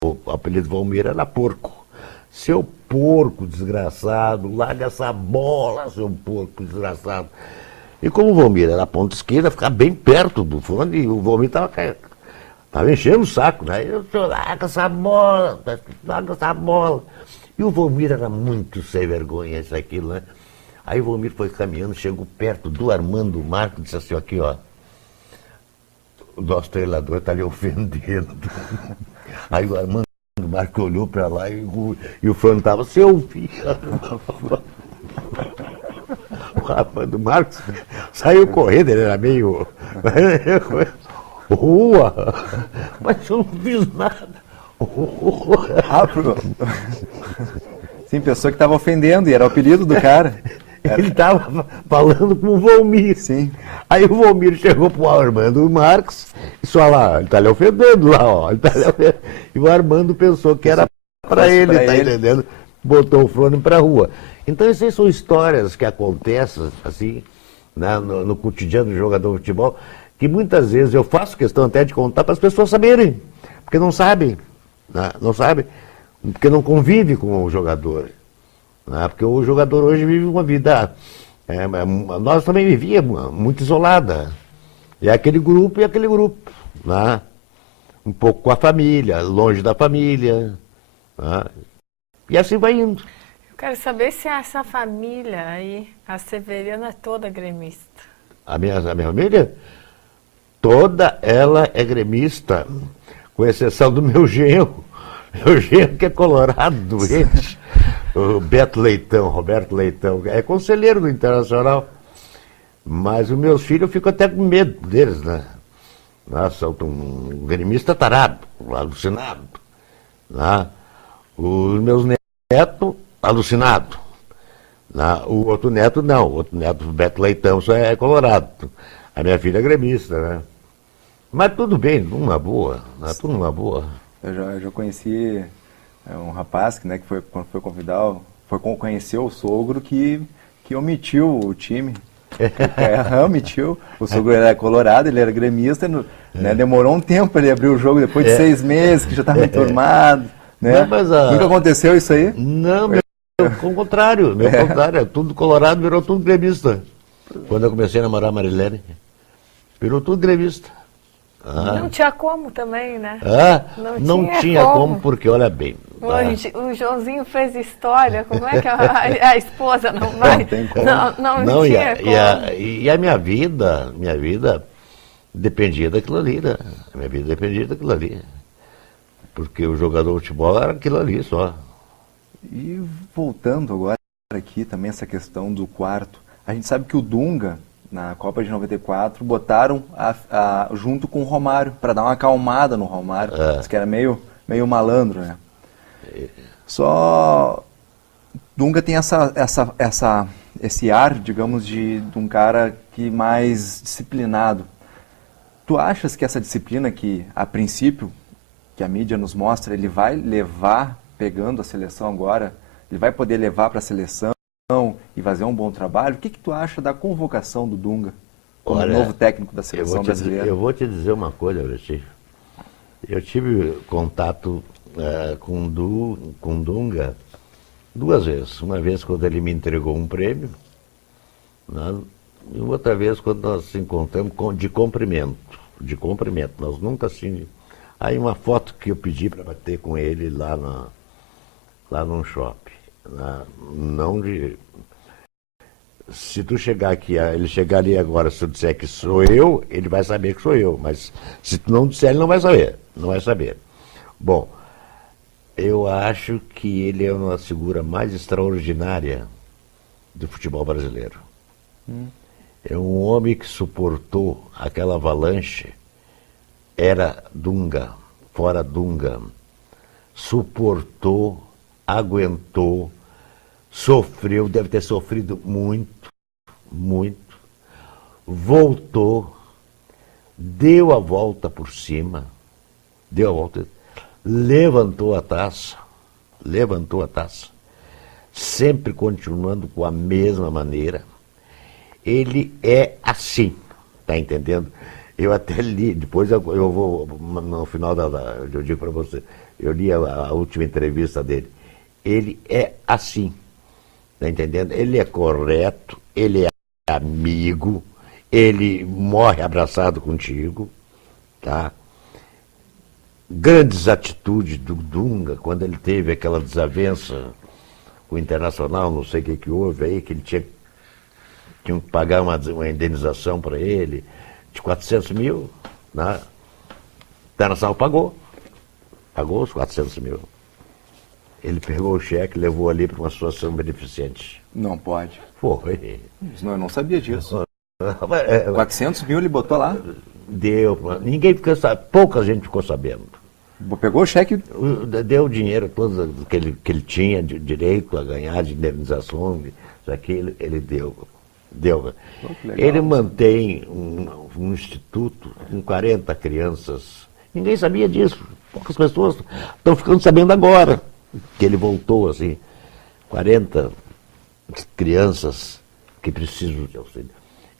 O apelido Valmir era porco. seu porco desgraçado, larga essa bola, seu porco desgraçado. E como o Valmir era a ponta esquerda, ficava bem perto do fundo, e o Valmir estava enchendo o saco, né? Eu larga essa bola, larga essa bola. E o Valmir era muito sem vergonha, isso, aquilo, né? Aí o Valmir foi caminhando, chegou perto do Armando Marco e disse assim, aqui, ó, o nosso treinador está lhe ofendendo. Aí o Armando Marco olhou para lá e o Fano estava, seu filho. O Armando Marcos saiu correndo, ele era meio rua, mas eu não fiz nada. Sim, pessoa que estava ofendendo, e era o apelido do cara. Ele estava falando com o Valmir. Sim. Aí o Valmir chegou pro Armando Marques e falou lá, ele está lhe ofendendo lá, ó. Ele tá lhe ofendendo. E o Armando pensou que era para ele, tá entendendo? Botou o Frone para a rua. Então essas são histórias que acontecem assim, né, no cotidiano do jogador de futebol, que muitas vezes eu faço questão até de contar para as pessoas saberem, porque não sabem, né, não sabem, porque não convive com o jogador. Né, porque o jogador hoje vive uma vida, nós também vivíamos muito isolada. E aquele grupo e aquele grupo. Né, um pouco com a família, longe da família. Né, e assim vai indo. Quero saber se essa família aí, a Severiana, é toda gremista. A minha família, toda ela é gremista, com exceção do meu genro. Meu genro que é colorado, doente. O Beto Leitão, Roberto Leitão, é conselheiro do Internacional. Mas os meus filhos, eu fico até com medo deles, né? Nossa, um gremista tarado, alucinado. Né? Os meus netos, alucinado. O outro neto não, o outro neto, o Beto Leitão, só é colorado. A minha filha é gremista, né? Mas tudo bem, numa boa, né? Tudo numa boa. Eu já conheci um rapaz que, né, que quando foi convidar, conheceu o sogro que omitiu o time. Omitiu. O sogro era colorado, ele era gremista, né, demorou um tempo para ele abrir o jogo, depois de 6 meses, que já estava enturmado. Né? Não, mas nunca aconteceu isso aí? Não, ao contrário, contrário, tudo colorado virou tudo gremista. Quando eu comecei a namorar a Marilene, virou tudo gremista. Não tinha como também, né? Não tinha como, porque olha bem. O Joãozinho fez história, como é que a esposa não vai? Não tem como. Não tinha como. E a minha vida dependia daquilo ali, né? A minha vida dependia daquilo ali. Porque o jogador de futebol era aquilo ali só. E voltando agora aqui também essa questão do quarto, a gente sabe que o Dunga, na Copa de 94, botaram junto com o Romário, para dar uma acalmada no Romário, diz que era meio malandro, né? Só Dunga tem esse ar, digamos, de um cara que mais disciplinado. Tu achas que essa disciplina que, a princípio, que a mídia nos mostra, ele vai levar, pegando a seleção agora, ele vai poder levar para a seleção e fazer um bom trabalho? O que tu acha da convocação do Dunga como novo técnico da seleção brasileira? Eu vou te dizer uma coisa, Alexandre. Eu tive contato com o Dunga 2 vezes. Uma vez quando ele me entregou um prêmio, né? E outra vez quando nós nos encontramos de cumprimento. Nós nunca assim... Aí uma foto que eu pedi para bater com ele lá num shopping. Não de... Se tu chegar aqui, ele chegar ali agora, se eu disser que sou eu, ele vai saber que sou eu. Mas se tu não disser, ele não vai saber. Não vai saber. Bom, eu acho que ele é uma figura mais extraordinária do futebol brasileiro. É um homem que suportou aquela avalanche. Era Dunga, fora Dunga. Suportou, aguentou, sofreu, deve ter sofrido muito, muito. Voltou, deu a volta por cima, levantou a taça, sempre continuando com a mesma maneira. Ele é assim, tá entendendo? Eu até li, depois eu vou, no final eu digo para você, eu li a última entrevista dele. ele é assim, tá entendendo? Ele é correto, ele é amigo, ele morre abraçado contigo, tá? Grandes atitudes do Dunga, quando ele teve aquela desavença com o Internacional, não sei o que houve aí, que ele tinha que pagar uma indenização para ele de 400 mil, né? O Internacional pagou os 400 mil. Ele pegou o cheque e levou ali para uma associação beneficente. Não pode. Foi. Não, eu não sabia disso. É, 400 mil ele botou lá? deu, ninguém ficou sabendo, pouca gente ficou sabendo. Pegou o cheque? Deu o dinheiro todo que ele tinha de direito a ganhar de indenização, isso aqui ele deu. Legal, ele mantém um instituto com 40 crianças. Ninguém sabia disso. Poucas pessoas estão ficando sabendo agora que ele voltou assim. 40 crianças que precisam de auxílio.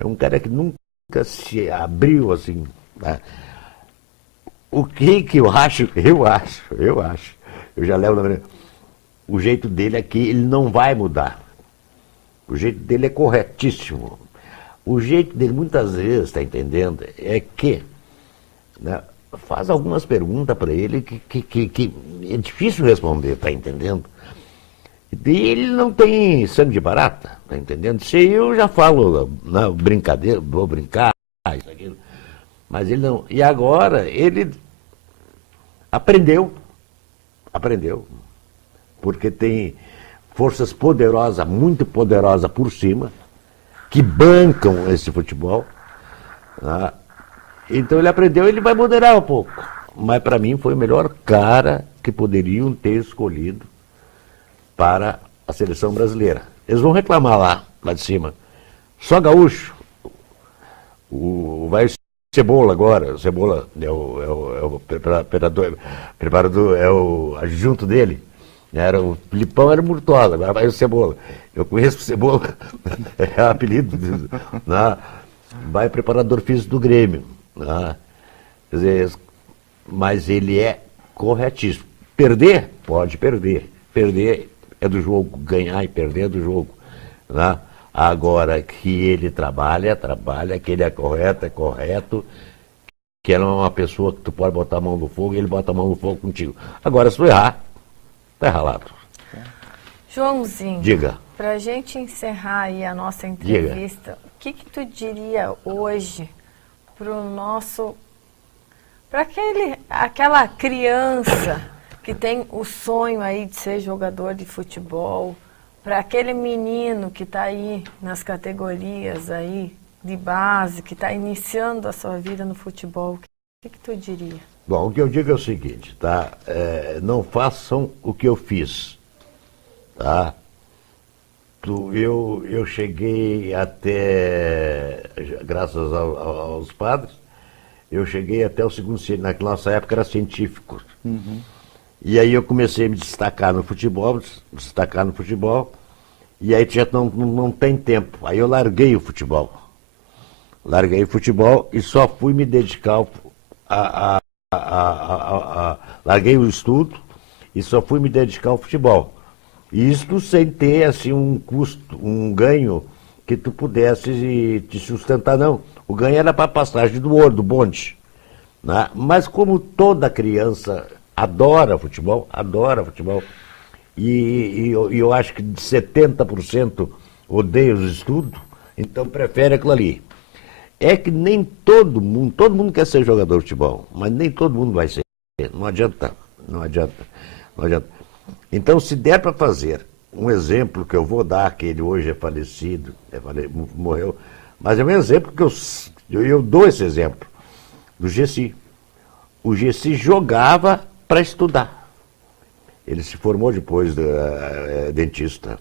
É um cara que nunca se abriu assim. Né? O que eu acho, eu já levo na minha... O jeito dele aqui, ele não vai mudar. O jeito dele é corretíssimo. O jeito dele, muitas vezes, está entendendo, é que, né, faz algumas perguntas para ele que é difícil responder, está entendendo? E ele não tem sangue de barata, está entendendo? Se eu já falo, não, brincadeira, vou brincar, isso, aquilo, mas ele não. E agora ele aprendeu, porque tem forças poderosas, muito poderosas por cima, que bancam esse futebol. Né? Então ele aprendeu, ele vai moderar um pouco. Mas para mim foi o melhor cara que poderiam ter escolhido para a seleção brasileira. Eles vão reclamar lá de cima. Só gaúcho. Vai Cebola agora. O Cebola é o preparador, é o adjunto dele. O Filipão era o Murtosa, agora vai o Cebola. Eu conheço o Cebola, é o apelido. Né? Vai preparador físico do Grêmio. Né? Quer dizer, mas ele é corretíssimo. Perder? Pode perder. Perder é do jogo. Ganhar e perder é do jogo. Né? Agora que ele trabalha, que ele é correto, que ele é uma pessoa que tu pode botar a mão no fogo e ele bota a mão no fogo contigo. Agora, se tu errar, tá ralado. Joãozinho, diga. Para a gente encerrar aí a nossa entrevista, o que tu diria hoje para aquela criança que tem o sonho aí de ser jogador de futebol, para aquele menino que está aí nas categorias aí de base, que está iniciando a sua vida no futebol, o que tu diria? Bom, o que eu digo é o seguinte, tá? Não façam o que eu fiz, tá? Eu cheguei até, graças aos padres, eu cheguei até o segundo, na nossa época era científico. Uhum. E aí eu comecei a me destacar no futebol, e aí já não tem tempo. Aí eu larguei o futebol. E só fui me dedicar larguei o estudo e só fui me dedicar ao futebol. Isto sem ter assim um custo, um ganho que tu pudesse te sustentar, não. O ganho era para a passagem do bonde. Né? Mas como toda criança adora futebol, e eu acho que de 70% odeia os estudos, então prefere aquilo ali. É que nem todo mundo quer ser jogador de futebol, mas nem todo mundo vai ser. Não adianta. Então, se der para fazer um exemplo que eu vou dar, que ele hoje é falecido, morreu, mas é um exemplo que eu dou esse exemplo, do Gessi. O Gessi jogava para estudar. Ele se formou depois dentista.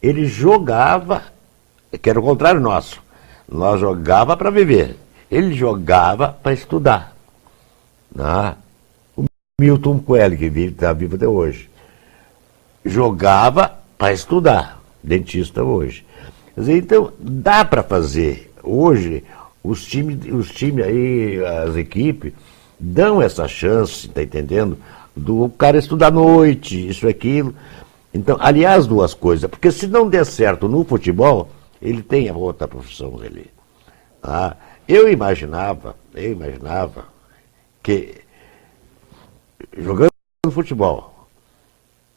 Ele jogava, que era o contrário nosso. Nós jogava para viver. Ele jogava para estudar. Né? O Milton Coelho, que está vivo até hoje, jogava para estudar. Dentista hoje. Quer dizer, então, dá para fazer. Hoje, os times aí, as equipes, dão essa chance, tá entendendo? Do cara estudar à noite, isso, aquilo. Então, aliás, duas coisas, porque se não der certo no futebol, ele tem a outra profissão dele. Ah, eu imaginava que jogando futebol,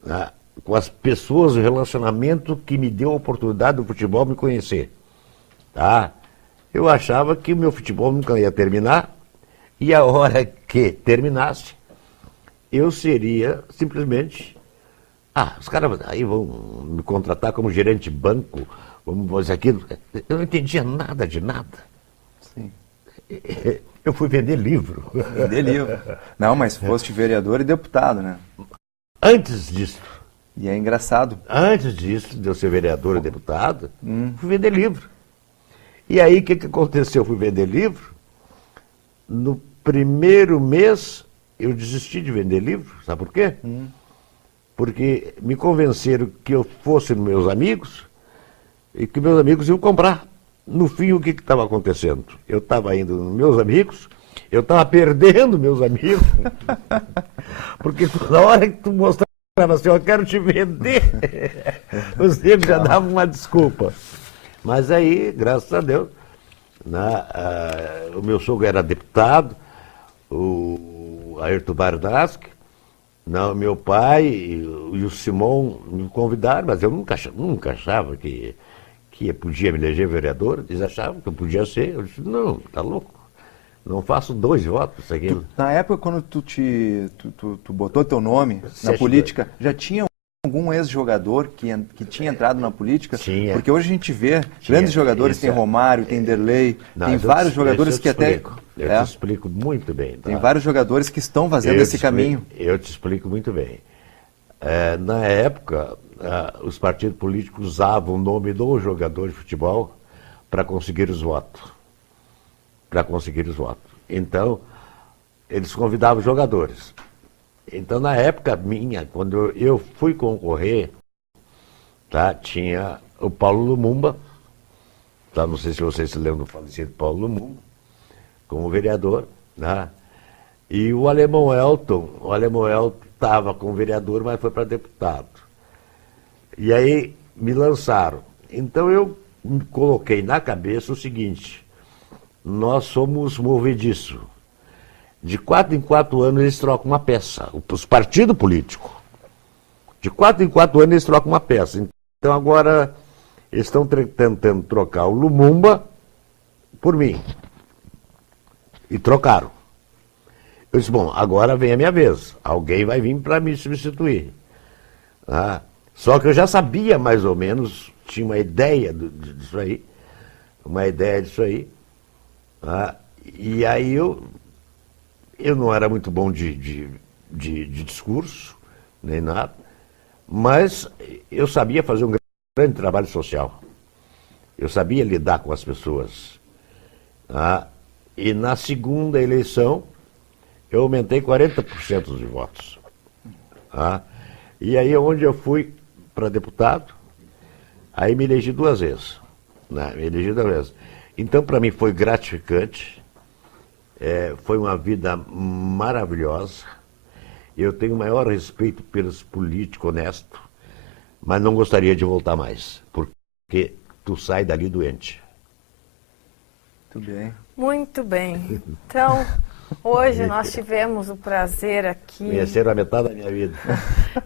né, com as pessoas, o relacionamento que me deu a oportunidade do futebol me conhecer, tá? Eu achava que o meu futebol nunca ia terminar e a hora que terminasse, eu seria simplesmente... os caras aí vão me contratar como gerente de banco, vamos fazer aquilo. Eu não entendia nada de nada. Sim. Eu fui vender livro. Vender livro. Não, mas foste vereador e deputado, né? Antes disso, E é engraçado. de eu ser vereador e deputado, fui vender livro. E aí, o que aconteceu? Eu fui vender livro. No primeiro mês, eu desisti de vender livro. Sabe por quê? Porque me convenceram que eu fosse nos meus amigos e que meus amigos iam comprar. No fim, o que estava acontecendo? Eu estava indo nos meus amigos, eu estava perdendo meus amigos, porque na hora que tu mostrava assim, eu quero te vender, os negros já davam uma desculpa. Mas aí, graças a Deus, o meu sogro era deputado, o Ayrton Bardaschi, meu pai e o Simão me convidaram, mas eu nunca achava que podia me eleger vereador. Eles achavam que eu podia ser. Eu disse, não, tá louco. Não faço 2 votos aqui. Na época, quando tu botou teu nome na política, já tinha algum ex-jogador que tinha entrado na política? Tinha. Porque hoje a gente vê grandes jogadores, tem Romário, tem Derlei, tem vários jogadores que até... Eu te explico muito bem. Tá? Tem vários jogadores que estão fazendo esse caminho. Eu te explico muito bem. Na época, os partidos políticos usavam o nome do jogador de futebol para conseguir os votos. Então, eles convidavam jogadores. Então, na época minha, quando eu fui concorrer, tá, tinha o Paulo Lumumba, tá, não sei se vocês se lembram do falecido Paulo Lumumba, como vereador, né? E o Alemão Elton estava como vereador, mas foi para deputado. E aí me lançaram. Então eu me coloquei na cabeça o seguinte: nós somos movediço. De 4 em 4 anos eles trocam uma peça, os partidos políticos. De 4 em 4 anos eles trocam uma peça. Então agora eles estão tentando trocar o Lumumba por mim. E trocaram. Eu disse, bom, agora vem a minha vez. Alguém vai vir para me substituir. Só que eu já sabia mais ou menos, tinha uma ideia disso aí. E aí eu não era muito bom de discurso, nem nada, mas eu sabia fazer um grande trabalho social. Eu sabia lidar com as pessoas. E na segunda eleição, eu aumentei 40% de votos. E aí, onde eu fui para deputado, aí me elegi 2 vezes. Então, para mim, foi gratificante. Foi uma vida maravilhosa. Eu tenho o maior respeito pelos políticos honestos, mas não gostaria de voltar mais, porque tu sai dali doente. Muito bem. Muito bem. Então, hoje nós tivemos o prazer aqui Conheceram a metade da minha vida.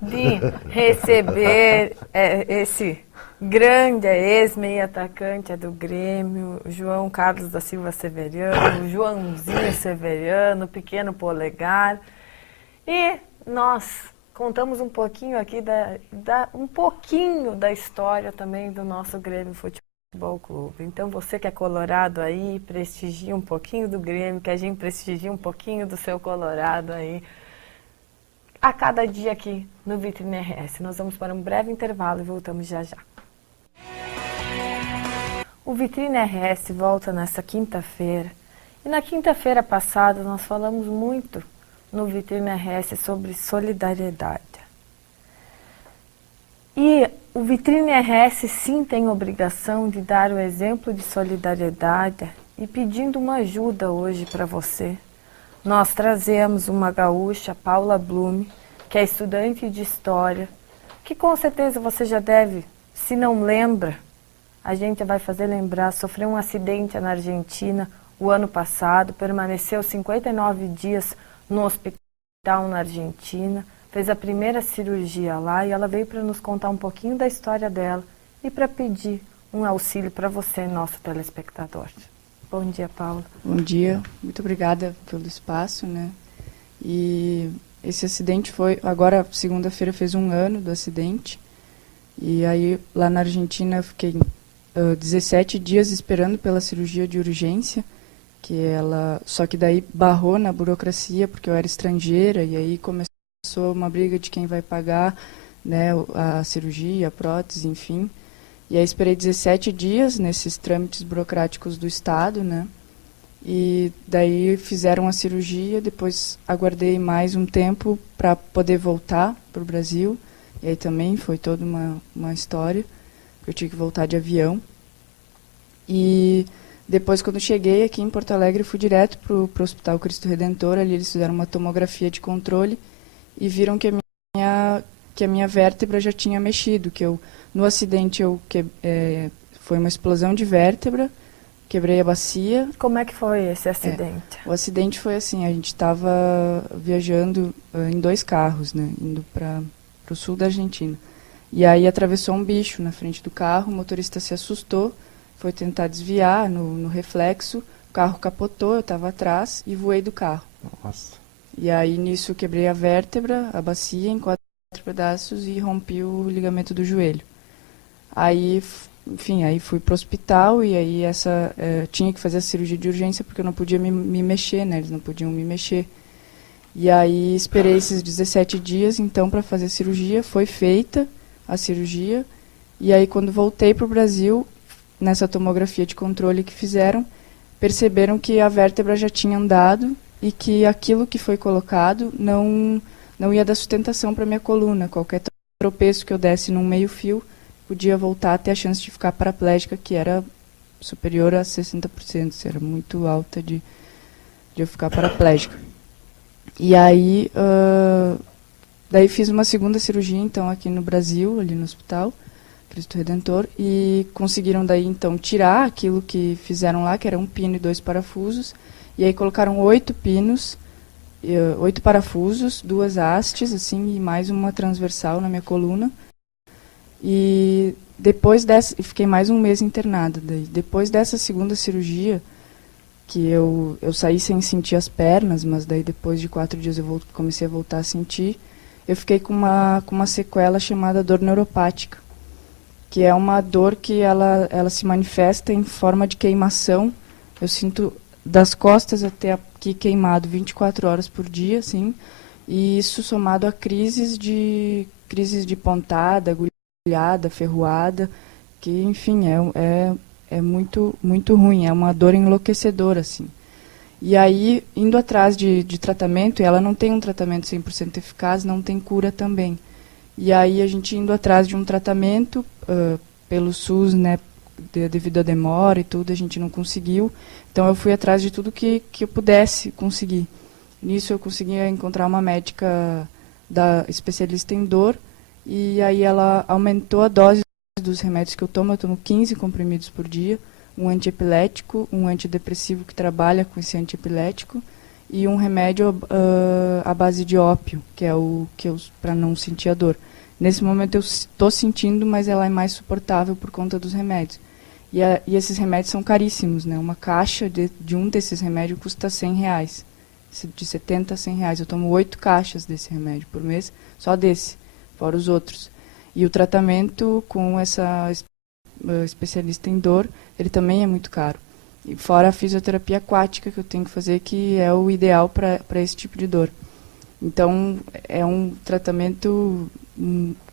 de receber esse grande ex-meio atacante do Grêmio, João Carlos da Silva Severiano, Joãozinho Severiano, Pequeno Polegar. E nós contamos um pouquinho aqui um pouquinho da história também do nosso Grêmio Futebol Clube. Então, você que é colorado aí, prestigia um pouquinho do Grêmio, que a gente prestigia um pouquinho do seu Colorado aí. A cada dia aqui no Vitrine RS. Nós vamos para um breve intervalo e voltamos já já. O Vitrine RS volta nessa quinta-feira. E na quinta-feira passada nós falamos muito no Vitrine RS sobre solidariedade. E o Vitrine RS sim tem obrigação de dar o exemplo de solidariedade e pedindo uma ajuda hoje para você. Nós trazemos uma gaúcha, Paula Blume, que é estudante de História, que com certeza você já deve, se não lembra, a gente vai fazer lembrar, sofreu um acidente na Argentina o ano passado, permaneceu 59 dias no hospital na Argentina, fez a primeira cirurgia lá e ela veio para nos contar um pouquinho da história dela e para pedir um auxílio para você, nosso telespectador. Bom dia, Paula. Bom dia, muito obrigada pelo espaço, né? E esse acidente foi, agora segunda-feira fez 1 ano do acidente, e aí lá na Argentina eu fiquei 17 dias esperando pela cirurgia de urgência, só que daí barrou na burocracia porque eu era estrangeira, e aí começou uma briga de quem vai pagar, né, a cirurgia, a prótese, enfim. E aí esperei 17 dias nesses trâmites burocráticos do Estado, né? E daí fizeram a cirurgia, depois aguardei mais um tempo para poder voltar para o Brasil. E aí também foi toda uma história, porque eu tinha que voltar de avião. E depois, quando cheguei aqui em Porto Alegre, fui direto para o Hospital Cristo Redentor. Ali eles fizeram uma tomografia de controle e viram que a minha vértebra já tinha mexido, no acidente foi uma explosão de vértebra, quebrei a bacia. Como é que foi esse acidente? O acidente foi assim, a gente estava viajando em 2 carros, né, indo para o sul da Argentina. E aí atravessou um bicho na frente do carro, o motorista se assustou, foi tentar desviar no reflexo, o carro capotou, eu estava atrás e voei do carro. Nossa. E aí nisso quebrei a vértebra, a bacia, em 4 pedaços e rompi o ligamento do joelho. Aí, enfim, aí fui para o hospital e aí tinha que fazer a cirurgia de urgência porque eu não podia me mexer, né? Eles não podiam me mexer. E aí esperei esses 17 dias, então, para fazer a cirurgia. Foi feita a cirurgia. E aí, quando voltei para o Brasil, nessa tomografia de controle que fizeram, perceberam que a vértebra já tinha andado e que aquilo que foi colocado não ia dar sustentação para minha coluna. Qualquer tropeço que eu desse num meio-fio podia voltar a ter a chance de ficar paraplégica, que era superior a 60%, era muito alta de eu ficar paraplégica. E aí, daí fiz uma segunda cirurgia, então, aqui no Brasil, ali no Hospital Cristo Redentor, e conseguiram daí, então, tirar aquilo que fizeram lá, que era 1 pino e 2 parafusos, e aí colocaram 8 pinos, 8 parafusos, 2 hastes, assim, e mais uma transversal na minha coluna. E depois fiquei mais 1 mês internada. Daí. Depois dessa segunda cirurgia, que eu saí sem sentir as pernas, mas daí depois de 4 dias eu comecei a voltar a sentir, eu fiquei com uma sequela chamada dor neuropática, que é uma dor que ela se manifesta em forma de queimação. Eu sinto das costas até aqui queimado 24 horas por dia, assim, e isso somado a crises de pontada, agulhada, ferroada, que, enfim, é muito, muito ruim, é uma dor enlouquecedora, assim. E aí, indo atrás de tratamento, e ela não tem um tratamento 100% eficaz, não tem cura também. E aí, a gente indo atrás de um tratamento pelo SUS, né, devido à demora e tudo, a gente não conseguiu. Então, eu fui atrás de tudo que eu pudesse conseguir. Nisso, eu consegui encontrar uma médica especialista em dor, e aí ela aumentou a dose dos remédios que eu tomo 15 comprimidos por dia, um antiepilético, um antidepressivo que trabalha com esse antiepilético, e um remédio à base de ópio, que é o que para não sentir a dor. Nesse momento eu estou sentindo, mas ela é mais suportável por conta dos remédios. E esses remédios são caríssimos, né? Uma caixa de um desses remédios custa R$100, de 70 a R$100. Eu tomo 8 caixas desse remédio por mês, só desse, fora os outros. E o tratamento com essa especialista em dor, ele também é muito caro. E fora a fisioterapia aquática que eu tenho que fazer, que é o ideal para esse tipo de dor. Então, é um tratamento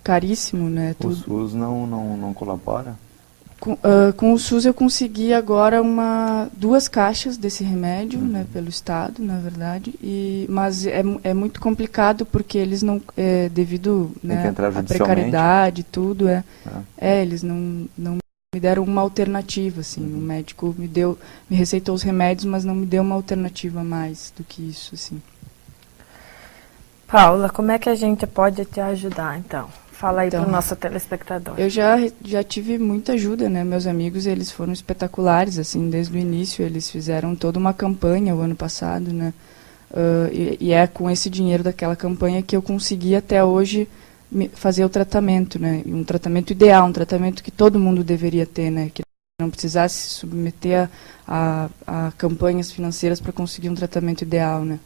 caríssimo, né? O SUS não colabora? Com o SUS eu consegui agora 2 caixas desse remédio, né, pelo Estado, na verdade, mas é muito complicado porque eles não, devido, né, à precariedade e tudo, eles não me deram uma alternativa, assim, o médico me receitou os remédios, mas não me deu uma alternativa a mais do que isso, assim. Paula, como é que a gente pode te ajudar, então? Fala aí Então, para o nosso telespectador. Eu já tive muita ajuda, né? Meus amigos, eles foram espetaculares, assim, desde o início. Eles fizeram toda uma campanha o ano passado, né? E é com esse dinheiro daquela campanha que eu consegui até hoje fazer o tratamento, né? Um tratamento ideal, um tratamento que todo mundo deveria ter, né? Que não precisasse se submeter a campanhas financeiras para conseguir um tratamento ideal, né?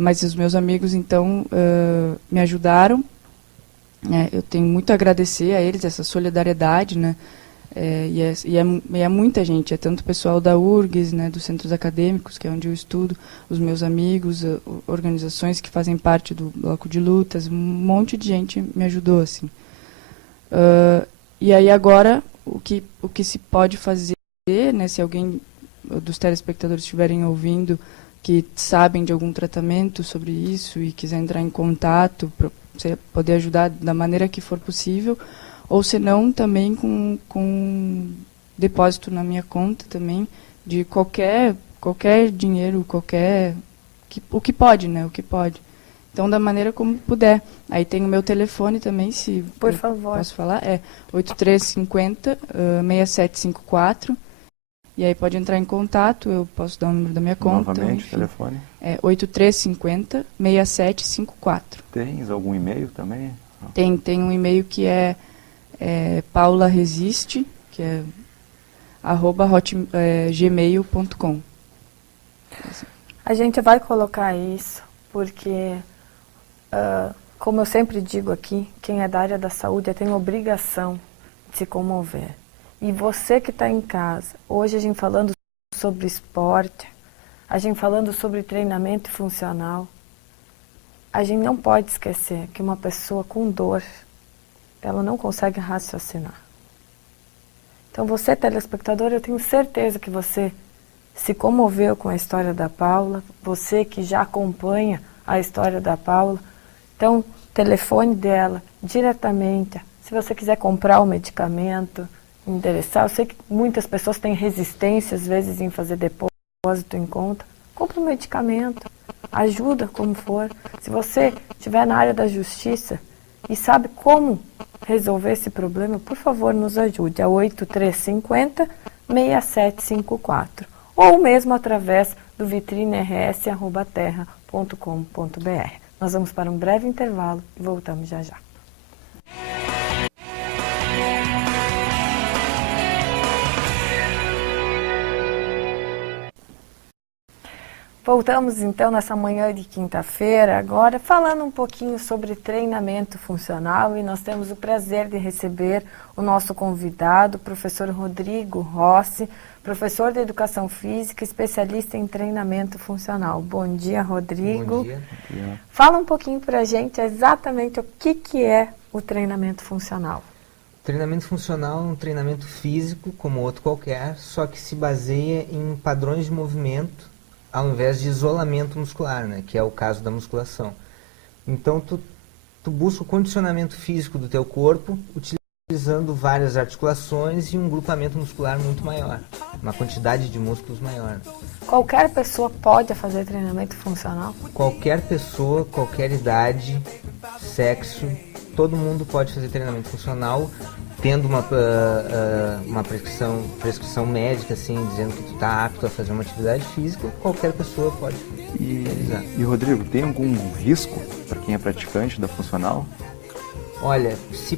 Mas os meus amigos, então, me ajudaram. Eu tenho muito a agradecer a eles, essa solidariedade, né? E é muita gente, é tanto o pessoal da URGS, né, dos centros acadêmicos, que é onde eu estudo, os meus amigos, organizações que fazem parte do Bloco de Lutas, um monte de gente me ajudou, assim. E aí agora, o que se pode fazer, né, se alguém dos telespectadores estiverem ouvindo, que sabem de algum tratamento sobre isso e quiser entrar em contato para você poder ajudar da maneira que for possível, ou se não também com depósito na minha conta também de qualquer dinheiro, o que pode, né? O que pode. Então, da maneira como puder. Aí tem o meu telefone também, se Por favor. Posso falar, é 8350 6754. E aí pode entrar em contato, eu posso dar o número da minha conta. Novamente, enfim. telefone. É 8350 6754. Tens algum e-mail também? Tem um e-mail que é paularesiste, que é @gmail.com. A gente vai colocar isso porque, como eu sempre digo aqui, quem é da área da saúde tem obrigação de se comover. E você que está em casa, hoje a gente falando sobre esporte, a gente falando sobre treinamento funcional, a gente não pode esquecer que uma pessoa com dor, ela não consegue raciocinar. Então você, telespectador, eu tenho certeza que você se comoveu com a história da Paula, você que já acompanha a história da Paula. Então, telefone dela diretamente, se você quiser comprar o medicamento, endereçar. Eu sei que muitas pessoas têm resistência, às vezes, em fazer depósito em conta. Compre um medicamento, ajuda como for. Se você estiver na área da justiça e sabe como resolver esse problema, por favor, nos ajude. É 8350-6754. Ou mesmo através do vitriners@terra.com.br. Nós vamos para um breve intervalo e voltamos já já. Voltamos então nessa manhã de quinta-feira, agora falando um pouquinho sobre treinamento funcional, e nós temos o prazer de receber o nosso convidado, o professor Rodrigo Rossi, professor de Educação Física, especialista em treinamento funcional. Bom dia, Rodrigo. Bom dia. Fala um pouquinho para a gente exatamente o que é o treinamento funcional. Treinamento funcional é um treinamento físico, como outro qualquer, só que se baseia em padrões de movimento, ao invés de isolamento muscular, né, que é o caso da musculação. Então, tu busca o condicionamento físico do teu corpo, utilizando várias articulações e um grupamento muscular muito maior, uma quantidade de músculos maior. Qualquer pessoa pode fazer treinamento funcional? Qualquer pessoa, qualquer idade, sexo, todo mundo pode fazer treinamento funcional, tendo uma prescrição médica, assim, dizendo que tu está apto a fazer uma atividade física, qualquer pessoa pode realizar. E Rodrigo, tem algum risco para quem é praticante da funcional? Olha, se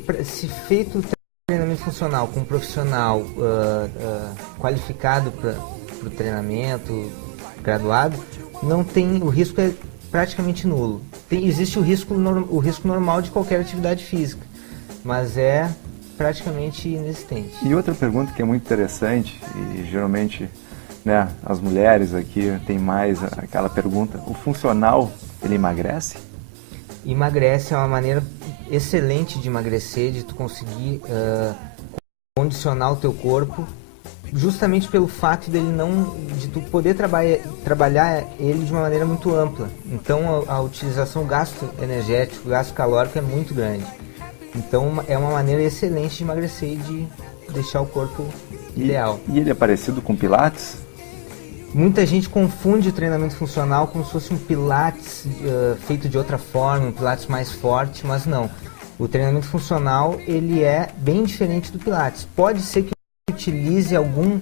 feito o treinamento funcional com um profissional qualificado para o treinamento, graduado, não tem, o risco é praticamente nulo. Existe o risco normal de qualquer atividade física, mas é praticamente inexistente. E outra pergunta que é muito interessante, e geralmente, né, as mulheres aqui têm mais aquela pergunta, o funcional, ele emagrece? Emagrece, é uma maneira excelente de emagrecer, de tu conseguir condicionar o teu corpo, justamente pelo fato de tu poder trabalhar ele de uma maneira muito ampla. Então a utilização, o gasto energético, o gasto calórico é muito grande. Então é uma maneira excelente de emagrecer e de deixar o corpo ideal. E ele é parecido com Pilates? Muita gente confunde o treinamento funcional como se fosse um Pilates feito de outra forma, um Pilates mais forte, mas não. O treinamento funcional, ele é bem diferente do Pilates. Pode ser que utilize alguma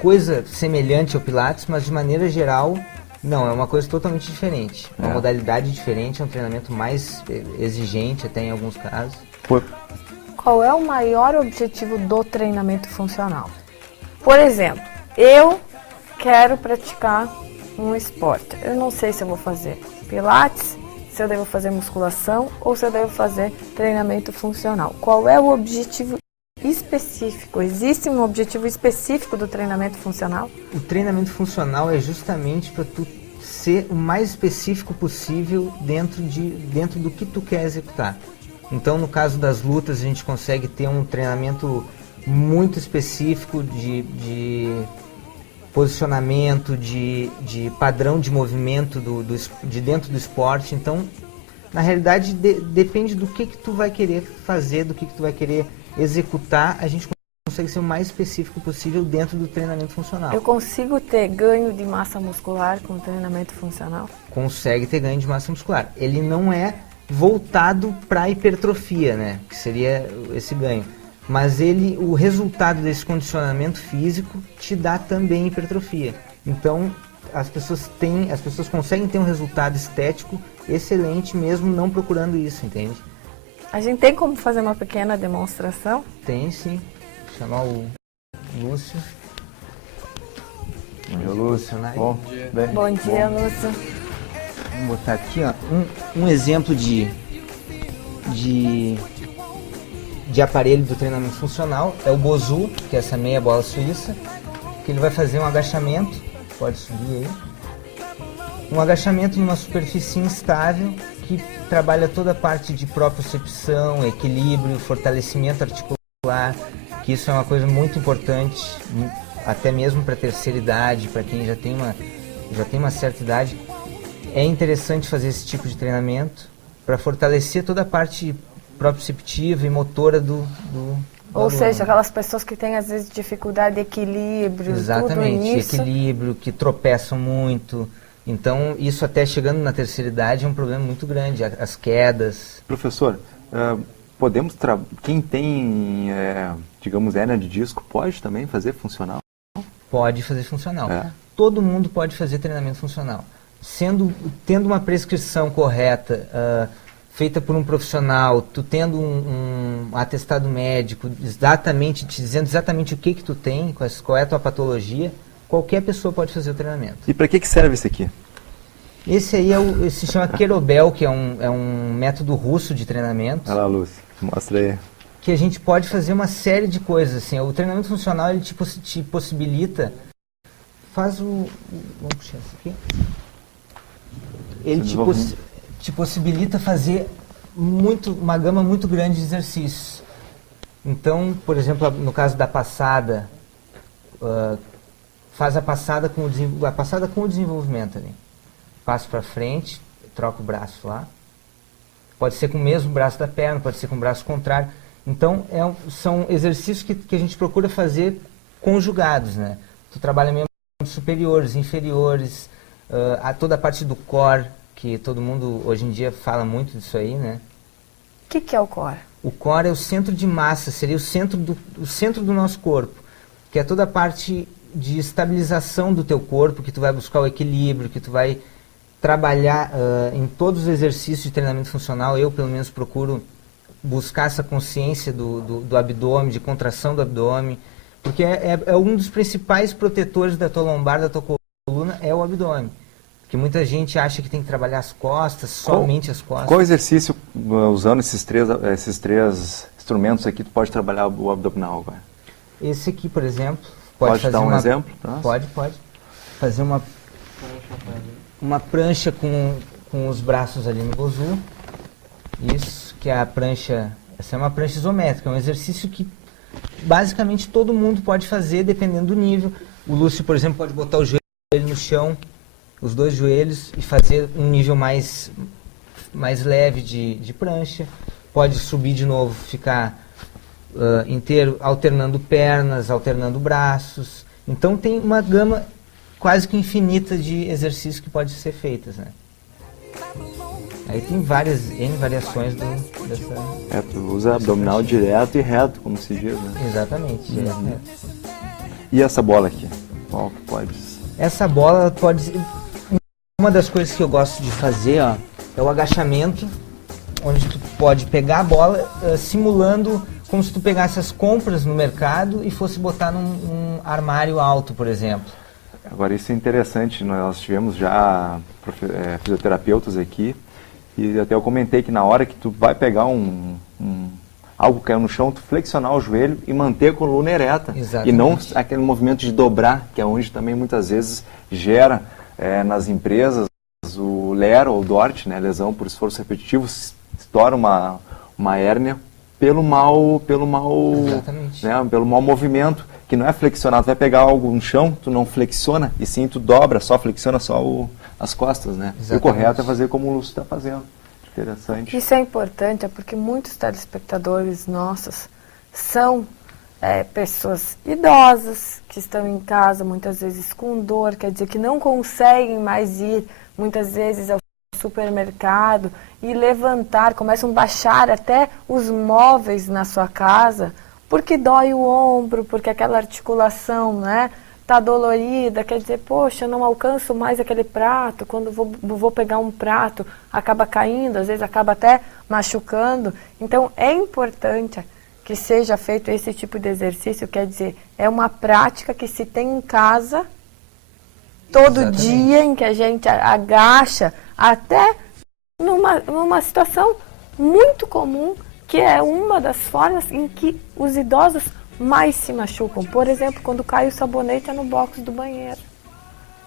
coisa semelhante ao Pilates, mas de maneira geral, não, é uma coisa totalmente diferente. Uma modalidade diferente, é um treinamento mais exigente até em alguns casos. Qual é o maior objetivo do treinamento funcional? Por exemplo, eu quero praticar um esporte. Eu não sei se eu vou fazer Pilates, se eu devo fazer musculação ou se eu devo fazer treinamento funcional. Qual é o objetivo específico? Existe um objetivo específico do treinamento funcional? O treinamento funcional é justamente para tu ser o mais específico possível dentro do que tu quer executar. Então, no caso das lutas, a gente consegue ter um treinamento muito específico de posicionamento, de padrão de movimento de dentro do esporte. Então, na realidade, depende do que tu vai querer fazer, do que tu vai querer executar, a gente consegue ser o mais específico possível dentro do treinamento funcional. Eu consigo ter ganho de massa muscular com o treinamento funcional? Consegue ter ganho de massa muscular. Ele não é voltado para hipertrofia, né? Que seria esse ganho. Mas o resultado desse condicionamento físico te dá também hipertrofia. Então, as pessoas conseguem ter um resultado estético excelente mesmo não procurando isso, entende? A gente tem como fazer uma pequena demonstração? Tem sim. Vou chamar o Lúcio. Bom dia, Lúcio. Bom, bem, Bom dia, Lúcio. vamos botar aqui, ó, um exemplo de aparelho do treinamento funcional. É o Bozu, que é essa meia bola suíça, que ele vai fazer um agachamento. Pode subir aí. Um agachamento numa superfície instável que trabalha toda a parte de propriocepção, equilíbrio, fortalecimento articular, que isso é uma coisa muito importante, até mesmo para a terceira idade, para quem já tem uma certa idade. É interessante fazer esse tipo de treinamento para fortalecer toda a parte proprioceptiva e motora do Ou seja, aquelas pessoas que têm às vezes dificuldade de equilíbrio, exatamente, tudo isso. equilíbrio, que tropeçam muito. Então, isso até chegando na terceira idade é um problema muito grande, as quedas. Professor, quem tem, digamos, hérnia de disco, pode também fazer funcional? Pode fazer funcional. É. Todo mundo pode fazer treinamento funcional. Tendo uma prescrição correta, feita por um profissional, tu tendo um atestado médico, te dizendo exatamente o que tu tem, qual é a tua patologia, qualquer pessoa pode fazer o treinamento. E para que serve esse aqui? Esse aí se chama Kettlebell, que é um método russo de treinamento. Olha lá, Lúcio, mostra aí. Que a gente pode fazer uma série de coisas. Assim. O treinamento funcional ele te possibilita... Vamos puxar isso aqui. Ele te possibilita fazer uma gama muito grande de exercícios. Então, por exemplo, no caso da passada, faz a passada com o desenvolvimento ali. Passo para frente, troca o braço lá. Pode ser com o mesmo braço da perna, pode ser com o braço contrário. Então, são exercícios que a gente procura fazer conjugados, né? Tu trabalha membros superiores, inferiores, toda a parte do core, que todo mundo hoje em dia fala muito disso aí, né? O que é o core? O core é o centro de massa, seria o centro do nosso corpo, que é toda a parte de estabilização do teu corpo, que tu vai buscar o equilíbrio, que tu vai trabalhar em todos os exercícios de treinamento funcional. Eu, pelo menos, procuro buscar essa consciência do abdômen, de contração do abdômen, porque é um dos principais protetores da tua lombar, da tua coluna, é o abdômen. Porque muita gente acha que tem que trabalhar as costas, somente as costas. Qual exercício, usando esses três instrumentos aqui, tu pode trabalhar o abdominal agora? Esse aqui, por exemplo, pode fazer dar um exemplo? Pode. Fazer uma prancha com os braços ali no Bozu. Isso, que é a prancha... Essa é uma prancha isométrica, é um exercício que basicamente todo mundo pode fazer, dependendo do nível. O Lúcio, por exemplo, pode botar o joelho no chão, os dois joelhos, e fazer um nível mais leve de prancha. Pode subir de novo, ficar inteiro, alternando pernas, alternando braços. Então tem uma gama quase que infinita de exercícios que pode ser feitas, né? Aí tem várias N variações dessa... Tu usa abdominal direto e reto, como se diz, né? Exatamente, direto, reto. E essa bola aqui? Qual que pode... Essa bola pode... Uma das coisas que eu gosto de fazer, ó, é o agachamento, onde tu pode pegar a bola simulando como se tu pegasse as compras no mercado e fosse botar num armário alto, por exemplo. Agora, isso é interessante, nós tivemos já fisioterapeutas aqui, e até eu comentei que na hora que tu vai pegar algo que caiu no chão, tu flexionar o joelho e manter a coluna ereta. Exatamente. E não aquele movimento de dobrar, que é onde também muitas vezes gera nas empresas o LER ou DORT, né, lesão por esforço repetitivo, estoura uma hérnia pelo mau né, pelo mau movimento, que não é flexionar. Tu vai pegar algo no chão, tu não flexiona, e sim tu dobra, só flexiona as costas, né? Exatamente. E o correto é fazer como o Lúcio está fazendo. Interessante. Isso é importante, porque muitos telespectadores nossos são pessoas idosas que estão em casa, muitas vezes com dor, quer dizer que não conseguem mais ir, muitas vezes, ao supermercado e levantar, começam a baixar até os móveis na sua casa, porque dói o ombro, porque aquela articulação, né, tá dolorida, quer dizer, poxa, eu não alcanço mais aquele prato, quando vou pegar um prato, acaba caindo, às vezes acaba até machucando. Então, é importante que seja feito esse tipo de exercício, quer dizer, é uma prática que se tem em casa, todo Exatamente. dia, em que a gente agacha, até numa situação muito comum, que é uma das formas em que os idosos mais se machucam. Por exemplo, quando cai o sabonete no box do banheiro.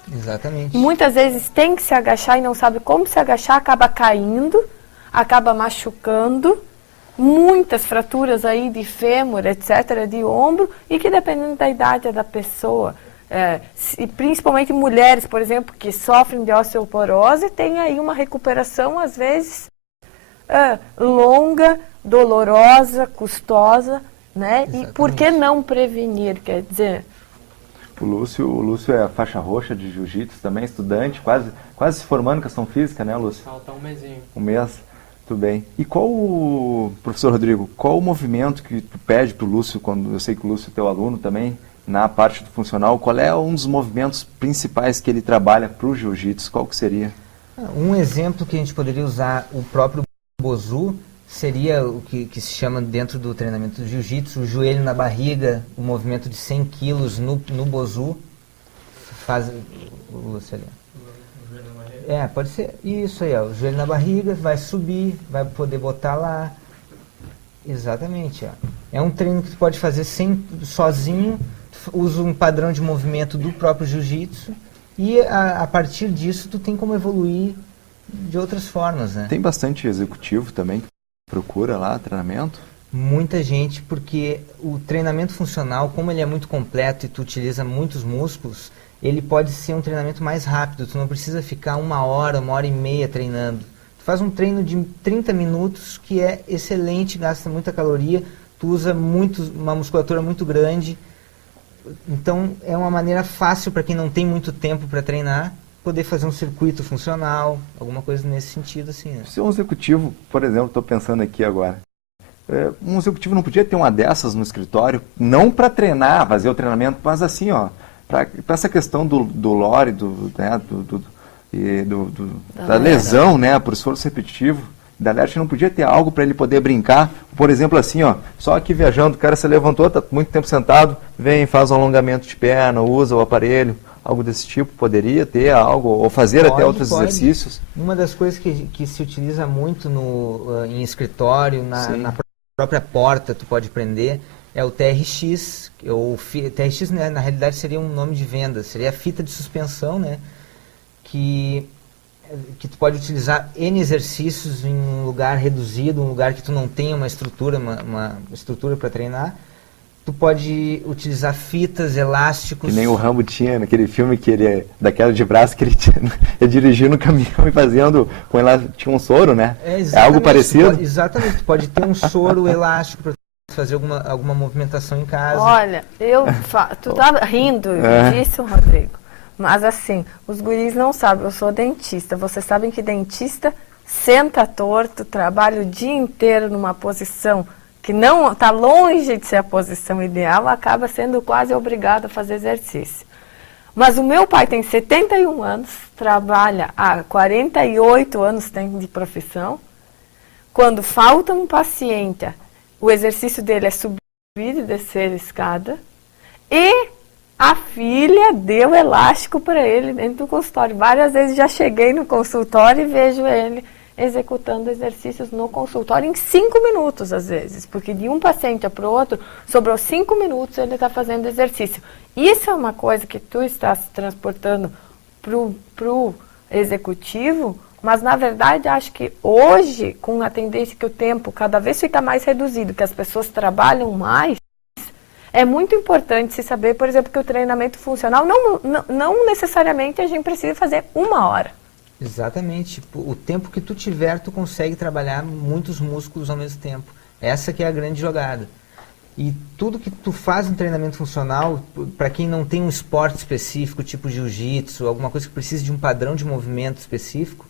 Exatamente. Muitas vezes tem que se agachar e não sabe como se agachar, acaba caindo, acaba machucando. Muitas fraturas aí de fêmur, etc., de ombro, e que dependendo da idade da pessoa, e principalmente mulheres, por exemplo, que sofrem de osteoporose, tem aí uma recuperação, às vezes, longa, dolorosa, custosa, né? Exatamente. E por que não prevenir, quer dizer... O Lúcio é faixa roxa de jiu-jitsu também, estudante, quase se formando em questão física, né, Lúcio? Falta um mesinho. Um mês. Tudo bem. E professor Rodrigo, qual o movimento que tu pede para o Lúcio, quando eu sei que o Lúcio é teu aluno também, na parte do funcional, qual é um dos movimentos principais que ele trabalha para o jiu-jitsu? Qual que seria? Um exemplo que a gente poderia usar, o próprio Bozu, seria o que se chama dentro do treinamento do jiu-jitsu, o joelho na barriga, o movimento de 100 quilos no Bozu. Faz o Lúcio ali. Pode ser isso aí, ó, o joelho na barriga, vai subir, vai poder botar lá. Exatamente, ó. É um treino que tu pode fazer sozinho, usa um padrão de movimento do próprio jiu-jitsu e a partir disso tu tem como evoluir de outras formas, né? Tem bastante executivo também que procura lá treinamento? Muita gente, porque o treinamento funcional, como ele é muito completo e tu utiliza muitos músculos, ele pode ser um treinamento mais rápido, tu não precisa ficar 1 hora e meia treinando. Tu faz um treino de 30 minutos que é excelente, gasta muita caloria, tu usa uma musculatura muito grande, então é uma maneira fácil para quem não tem muito tempo para treinar, poder fazer um circuito funcional, alguma coisa nesse sentido assim, né? Se um executivo, por exemplo, estou pensando aqui agora, um executivo não podia ter uma dessas no escritório, não para treinar, fazer o treinamento, mas assim, ó, para essa questão do lore, da lesão, né, por esforço repetitivo, da LERT não podia ter algo para ele poder brincar, por exemplo, assim, ó, só aqui viajando, o cara se levantou, está muito tempo sentado, vem, faz um alongamento de perna, usa o aparelho, algo desse tipo, poderia ter algo, ou fazer até outros exercícios. Uma das coisas que se utiliza muito em escritório, na própria porta, tu pode prender, é o TRX, TRX, né, na realidade seria um nome de venda, seria a fita de suspensão, né, que tu pode utilizar N exercícios em um lugar reduzido, um lugar que tu não tenha uma estrutura para treinar. Tu pode utilizar fitas, elásticos. Que nem o Rambo tinha naquele filme que ele, daquela de braço que ele dirigia no caminhão e fazendo, tinha um soro, né? É algo parecido? Exatamente, tu pode ter um soro elástico para fazer alguma movimentação em casa. Olha, tu tá rindo disso, Rodrigo, mas assim, os guris não sabem, eu sou dentista, vocês sabem que dentista senta torto, trabalha o dia inteiro numa posição que não está longe de ser a posição ideal, acaba sendo quase obrigado a fazer exercício. Mas o meu pai tem 71 anos, trabalha há 48 anos tem de profissão. Quando falta um paciente, o exercício dele é subir e descer a escada. E a filha deu elástico para ele dentro do consultório. Várias vezes já cheguei no consultório e vejo ele executando exercícios no consultório em 5 minutos, às vezes. Porque de um paciente para o outro, sobrou 5 minutos, ele está fazendo exercício. Isso é uma coisa que tu está se transportando para o executivo, mas, na verdade, acho que hoje, com a tendência que o tempo cada vez fica mais reduzido, que as pessoas trabalham mais, é muito importante se saber, por exemplo, que o treinamento funcional não necessariamente a gente precisa fazer 1 hora. Exatamente. O tempo que tu tiver, tu consegue trabalhar muitos músculos ao mesmo tempo. Essa que é a grande jogada. E tudo que tu faz no treinamento funcional, para quem não tem um esporte específico, tipo jiu-jitsu, alguma coisa que precisa de um padrão de movimento específico,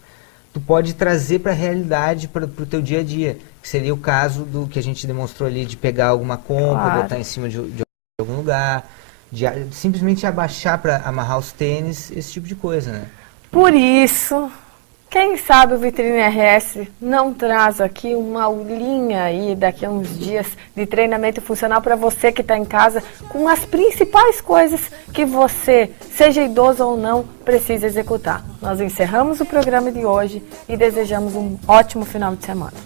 tu pode trazer para a realidade, para o teu dia a dia. Que seria o caso do que a gente demonstrou ali, de pegar alguma compra, Claro. botar em cima de algum lugar, de simplesmente abaixar para amarrar os tênis, esse tipo de coisa, né? Por isso, quem sabe o Vitrine RS não traz aqui uma aulinha aí daqui a uns dias de treinamento funcional para você que está em casa, com as principais coisas que você, seja idoso ou não, precisa executar. Nós encerramos o programa de hoje e desejamos um ótimo final de semana.